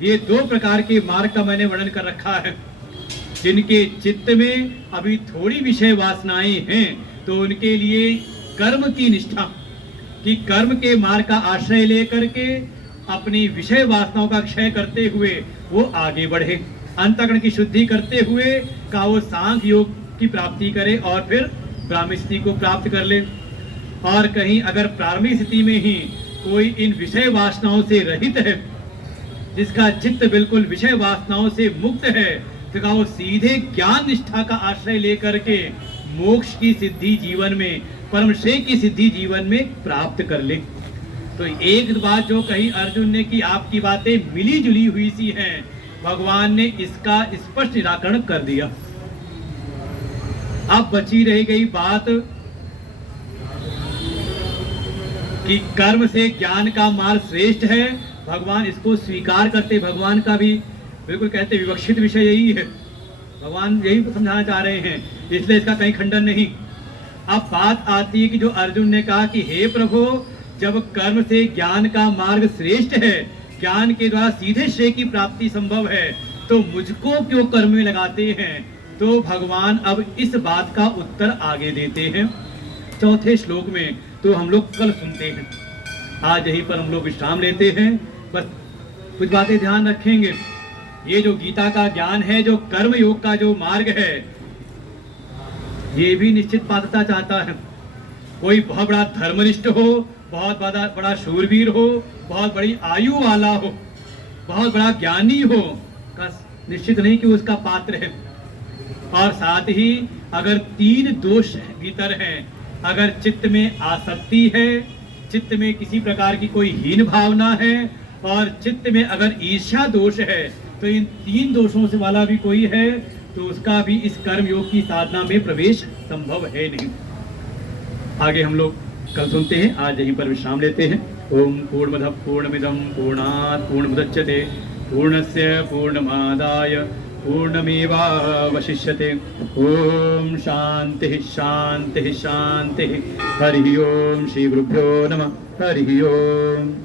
ये दो प्रकार के मार्ग का मैंने वर्णन कर रखा है। जिनके चित्त में अभी थोड़ी विषय वासनाएं हैं तो उनके लिए कर्म की निष्ठा, कि कर्म के मार्ग का आश्रय लेकर के अपनी विषय वासनाओं का क्षय करते हुए वो आगे बढ़े, अंतःकरण की शुद्धि करते हुए का वो सांख्य योग की प्राप्ति करे और फिर ब्राह्मी स्थिति को प्राप्त कर ले। और कहीं अगर प्रारंभिक स्थिति में ही कोई इन विषय वासनाओं से रहित है, जिसका चित्त बिल्कुल विषय वासनाओं से मुक्त है, तो का वो सीधे ज्ञान निष्ठा का आश्रय लेकर के मोक्ष की सिद्धि जीवन में, परम श्रेय की सिद्धि जीवन में प्राप्त कर ले। तो एक बात जो कही अर्जुन ने कि आपकी बातें मिली जुली हुई सी हैं, भगवान ने इसका स्पष्ट निराकरण कर दिया। अब बची रह गई बात कि कर्म से ज्ञान का मार्ग श्रेष्ठ है। भगवान इसको स्वीकार करते, भगवान का भी बिल्कुल कहते विवक्षित विषय यही है, भगवान यही समझाना चाह रहे हैं, इसलिए इसका कहीं खंडन नहीं। अब बात आती है कि जो अर्जुन ने कहा कि हे प्रभु, जब कर्म से ज्ञान का मार्ग श्रेष्ठ है, ज्ञान के द्वारा सीधे श्रेय की प्राप्ति संभव है, तो मुझको क्यों कर्म में लगाते हैं? तो भगवान अब इस बात का उत्तर आगे देते हैं चौथे श्लोक में। तो हम लोग कल सुनते हैं, आज यहीं पर हम लोग विश्राम लेते हैं। बस कुछ बातें ध्यान रखेंगे। ये जो गीता का ज्ञान है, जो कर्म योग का जो मार्ग है, ये भी निश्चित पात्रता चाहता है। कोई बहुत बड़ा धर्मनिष्ठ हो, बहुत बड़ा शूरवीर हो, बहुत बड़ी आयु वाला हो, बहुत बड़ा ज्ञानी हो, का निश्चित नहीं कि उसका पात्र है। और साथ ही अगर तीन दोष भीतर हैं, अगर चित्त में आसक्ति है, चित्त में किसी प्रकार की कोई हीन भावना है, और चित्त में अगर ईर्ष्या दोष है, तो इन तीन दोषों से वाला भी कोई है तो उसका भी इस कर्म योग की साधना में प्रवेश संभव है नहीं। आगे हम लोग कल सुनते हैं, आज यहीं पर विश्राम लेते हैं। ओम पूर्णमदः पूर्णमिदं पूर्णात् पूर्णमुदच्यते पूर्णस्य पूर्णमादाय पूर्णमेवावशिष्यते। ओम शांति शांति शांति। हरि ओम। श्री गुरुभ्यो नमः। हरि ओम।